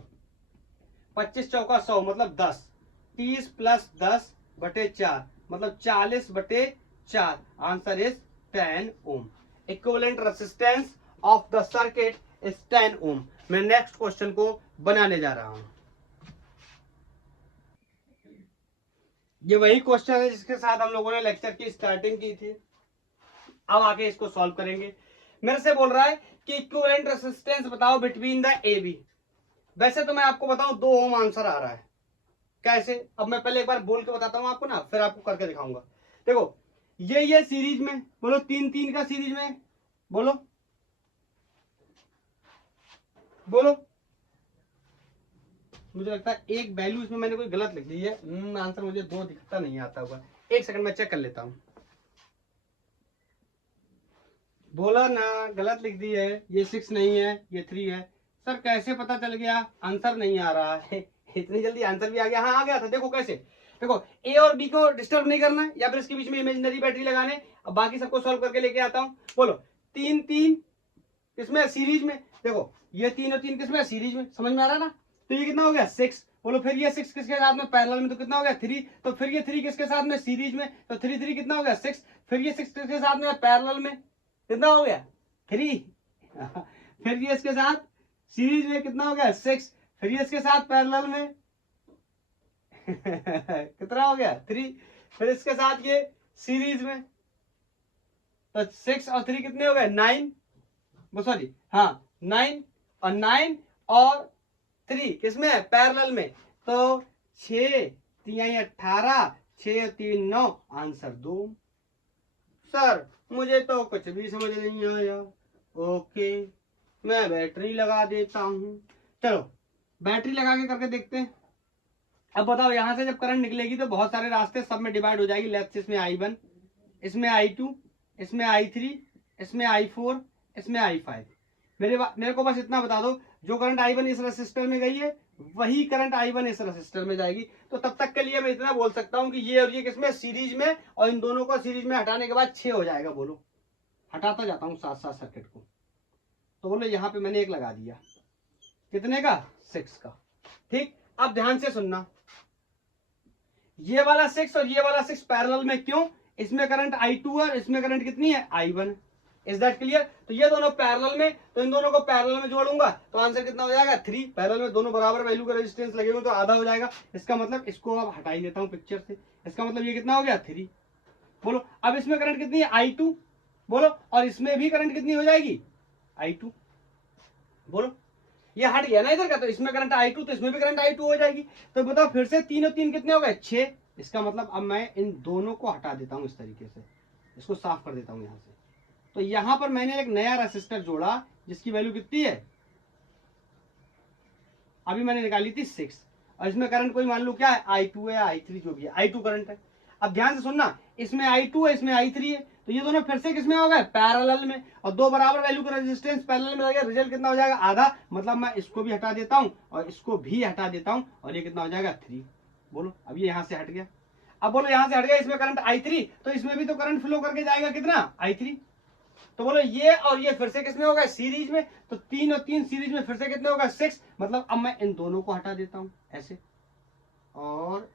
25 चौका 100 मतलब 10, 30 प्लस 10/4 मतलब 40/4। Answer is 10 ohm. Equivalent resistance of the circuit is 10 ohm. मैं नेक्स्ट क्वेश्चन को बनाने जा रहा हूं। ये वही क्वेश्चन है जिसके साथ हम लोगों ने लेक्चर की स्टार्टिंग की थी। अब आके इसको सॉल्व करेंगे। मेरे से बोल रहा है कि इक्विवेलेंट रेजिस्टेंस बताओ बिटवीन द ए बी। वैसे तो मैं आपको बताऊं 2 ओम आंसर आ रहा है। कैसे? अब मैं पहले एक बार बोल के बताता हूं आपको ना, फिर आपको करके दिखाऊंगा। देखो, ये सीरीज में, बोलो 3-3 का सीरीज में, बोलो बोलो। मुझे लगता है एक वैल्यू इसमें मैंने कोई गलत लिख दी है। आंसर मुझे 2 दिखता नहीं आता हुआ। एक सेकंड में चेक कर लेता हूं। बोला ना, गलत लिख दी है। ये 6 नहीं है, ये 3 है। सर कैसे पता चल गया, आंसर नहीं आ रहा है। इतनी जल्दी आंसर भी आ गया? हाँ आ गया था। देखो कैसे, देखो ए और बी को डिस्टर्ब नहीं करना है, या फिर इसके बीच में इमेजिनरी बैटरी लगाने। अब बाकी सबको सॉल्व करके लेके आता हूं। बोलो, 3-3 किसमें, सीरीज में। देखो ये 3 और 3 किसमें, सीरीज में। समझ में आ रहा है ना? तो ये कितना हो गया, 6। बोलो, फिर ये 6 किसके साथ में, पैरेलल में, तो कितना हो गया, 3। तो फिर ये 3 किसके साथ में, सीरीज में, तो 3 कितना हो गया, 6। फिर ये 6 किसके साथ में, पैरेलल में, कितना हो गया, 3। फिर ये इसके साथ सीरीज में कितना हो गया, 6। फिर ये इसके साथ पैरेलल में कितना हो गया, 3। फिर इसके साथ ये सीरीज में, तो 6 और 3 कितने हो गए, 9। सॉरी, हाँ 9, और 9 और 3 किसमें है, पैरेलल में। तो 6×3 18, 6×3 9, आंसर 2। सर मुझे तो कुछ भी समझ नहीं आया। ओके, मैं बैटरी लगा देता हूं। चलो बैटरी लगा के करके देखते हैं। अब बताओ, यहां से जब करंट निकलेगी तो बहुत सारे रास्ते सब में डिवाइड हो जाएगी। लेफ्ट से इसमें I1, इसमें I2, इसमें I3, इसमें I4, इसमें I5। मेरे को बस इतना बता दो, जो करंट I1 इस रेसिस्टर में गई है वही करंट I1 इस रेसिस्टर में जाएगी। तो तब तक के लिए मैं इतना बोल सकता हूं कि ये और ये किसमें, सीरीज में, और इन दोनों को सीरीज में हटाने के बाद 6 हो जाएगा। बोलो, हटाता जाता हूं साथ साथ सर्किट को। तो बोलो यहां पे मैंने एक लगा दिया, कितने का, 6 का। ठीक, अब ध्यान से सुनना, ये वाला 6 और ये वाला 6 पैरेलल में। क्यों? इसमें करंट I2 और इसमें करंट कितनी है, I1। Is that clear? तो ये दोनों पैरेलल में, तो इन दोनों को पैरेलल में जोड़ूंगा तो आंसर कितना हो जाएगा 3। पैरेलल में दोनों बराबर वैल्यू का रेजिस्टेंस लगेगा तो आधा हो जाएगा। इसका मतलब इसको अब हटा ही देता हूं पिक्चर से। इसका मतलब ये कितना हो गया 3। बोलो अब इसमें करंट कितनी है I2, बोलो, और इसमें भी करंट कितनी हो जाएगी I2, बोलो। ये हट गया ना इधर का, तो इसमें करंट I2 तो इसमें भी करंट I2 हो जाएगी। तो बताओ फिर से 3 और 3 कितने हो गए 6। इसका मतलब अब मैं इन दोनों को हटा देता हूं इस तरीके से, इसको साफ कर देता हूं यहां से। तो यहां पर मैंने एक नया रेसिस्टर जोड़ा जिसकी वैल्यू कितनी है, अभी मैंने निकाली थी 6, और इसमें करंट कोई मान लो क्या है I2 है I3 जो भी है, I2 करंट है। अब ध्यान से सुनना, इसमें I2 है इसमें I3 है, तो ये दोनों फिर से किसमें हो गए पैरेलल में, और दो बराबर वैल्यू का रेजिस्टेंस पैरेलल में लगेगा, रिजल्ट कितना हो जाएगा आधा। मतलब मैं इसको भी हटा देता हूं और इसको भी हटा देता हूं और ये कितना हो जाएगा 3। बोलो अब ये यहां से हट गया। अब बोलो यहां से हट गया, इसमें करंट I3 तो इसमें भी तो करंट फ्लो करके जाएगा कितना I3। तो बोलो ये और ये फिर से किसमें होगा सीरीज में, तो 3 और 3 सीरीज में फिर से कितने होगा 6। मतलब अब मैं इन दोनों को हटा देता हूं ऐसे, और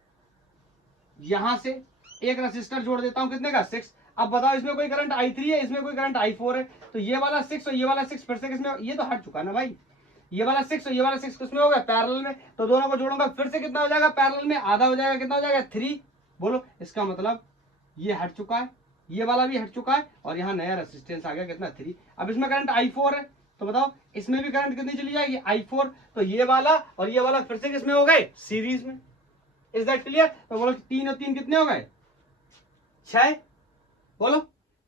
यहां से एक रेसिस्टर जोड़ देता हूं कितने का 6। अब बताओ इसमें कोई करंट I3 है इसमें कोई करंट I4 है, तो ये वाला 6 और ये वाला 6 फिर से किसमें, ये तो हट चुका ना भाई, ये वाला 6 और ये वाला 6 किसमें होगा पैरेलल में। तो दोनों को जोड़ूंगा फिर से कितना हो जाएगा पैरेलल में आधा हो जाएगा, कितना हो जाएगा 3। बोलो इसका मतलब ये हट चुका है, ये वाला भी हट चुका है, और यहाँ नया रेसिस्टेंस आ गया कितना 3। अब इसमें करंट I4 है, तो बताओ इसमें भी करंट कितनी चली जाएगी I4। तो ये वाला और ये वाला फिर से किसमें हो गए सीरीज में। Is that clear? तो बोलो 3 और 3 कितने हो गए 6। बोलो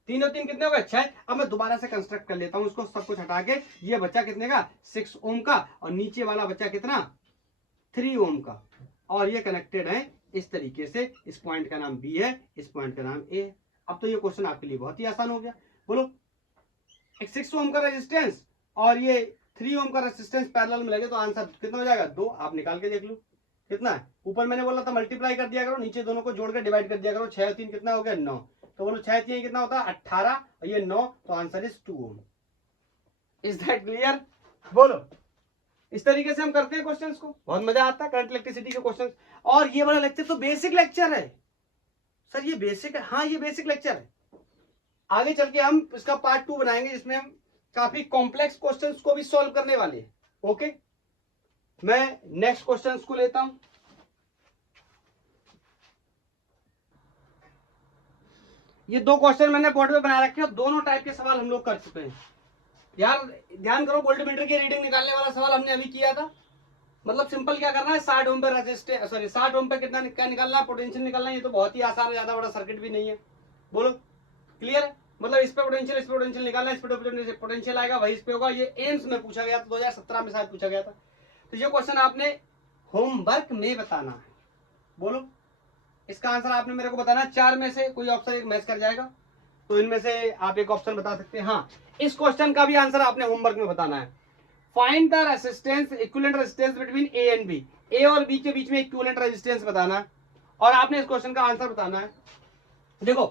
3 और 3 कितने हो गए 6। अब मैं दोबारा से कंस्ट्रक्ट कर लेता हूं इसको, सब कुछ हटा के। ये बच्चा कितने का 6 ओम का, और नीचे वाला बच्चा कितना 3 ओम का, और ये कनेक्टेड है इस तरीके से। इस पॉइंट का नाम B है, इस पॉइंट का नाम A है। अब तो ये क्वेश्चन आपके लिए बहुत ही आसान हो गया। बोलो एक 6 ओम का रेजिस्टेंस और ये 3 ओम का रेजिस्टेंस पैरेलल में लगे तो आंसर कितना हो जाएगा 2। आप निकाल के देख लो कितना है। ऊपर मैंने बोला था मल्टीप्लाई कर दिया करो, नीचे दोनों को जोड़कर डिवाइड कर दिया करो। 6 और 3 कितना हो गया 9। तो बोलो 6 3 कितना होता है 18 और ये 9, तो answer is 2 ohm. Is that clear? बोलो इस तरीके से हम करते हैं क्वेश्चंस को, बहुत मजा आता है करंट इलेक्ट्रिसिटी के क्वेश्चंस। और ये वाला लेक्चर तो बेसिक लेक्चर है सर, ये बेसिक है, हाँ ये बेसिक लेक्चर है। आगे चल के हम इसका पार्ट 2 बनाएंगे जिसमें हम काफी कॉम्प्लेक्स क्वेश्चंस को भी सॉल्व करने वाले हैं। ओके, मैं नेक्स्ट क्वेश्चंस को लेता हूं। ये 2 क्वेश्चन मैंने बोर्ड पे बना रखे हैं, दोनों टाइप के सवाल हम लोग कर चुके हैं। यार ध्यान करो, वोल्टमीटर की रीडिंग निकालने वाला सवाल हमने अभी किया था। मतलब सिंपल क्या करना है 60 ओम पे रेजिस्टेंस, सॉरी 60 ओम पे कितना क्या निकालना है पोटेंशियल निकालना है। ये तो बहुत ही आसान है, ज्यादा बड़ा सर्किट भी नहीं है। बोलो क्लियर है? मतलब इस पे पोटेंशियल इस पे पोटेंशियल निकालना है, इस पे पोटेंशियल आएगा वही इस पे होगा। ये एम्स में पूछा गया था 2017 में शायद पूछा गया था। तो ये क्वेश्चन आपने होमवर्क में बताना है। बोलो इसका आंसर आपने मेरे को बताना है। 4 में से कोई ऑप्शन एक मैच कर जाएगा, तो इनमें से आप एक ऑप्शन बता सकते हैं। हाँ, इस क्वेश्चन का भी आंसर आपने होमवर्क में बताना है। Find the resistance equivalent resistance between A and B. A और बी के बीच में इक्विवेलेंट रेजिस्टेंस बताना है, और आपने इस क्वेश्चन का आंसर बताना है। देखो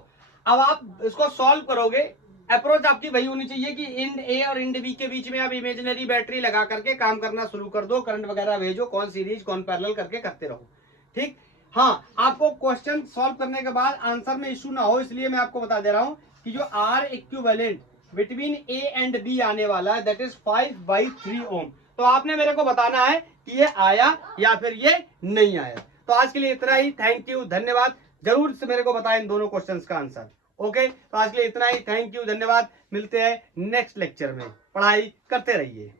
अब आप इसको सॉल्व करोगे, अप्रोच आपकी वही होनी चाहिए कि इंड ए और इंड बी के बीच में आप इमेजिनरी बैटरी लगा करके काम करना शुरू कर दो, करंट वगैरह भेजो, कौन सीरीज कौन पैरेलल करके करते रहो। ठीक, हाँ आपको क्वेश्चन सॉल्व करने के बाद आंसर में इशू ना हो, इसलिए मैं आपको बता दे रहा हूं कि जो R equivalent between A and B आने वाला है दैट इज 5/3 ओम। तो आपने मेरे को बताना है कि ये आया या फिर ये नहीं आया। तो आज के लिए इतना ही, थैंक यू, धन्यवाद। जरूर से मेरे को बताएं इन दोनों क्वेश्चंस का आंसर। ओके, तो आज के लिए इतना ही, थैंक यू, धन्यवाद। मिलते हैं नेक्स्ट लेक्चर में, पढ़ाई करते रहिए।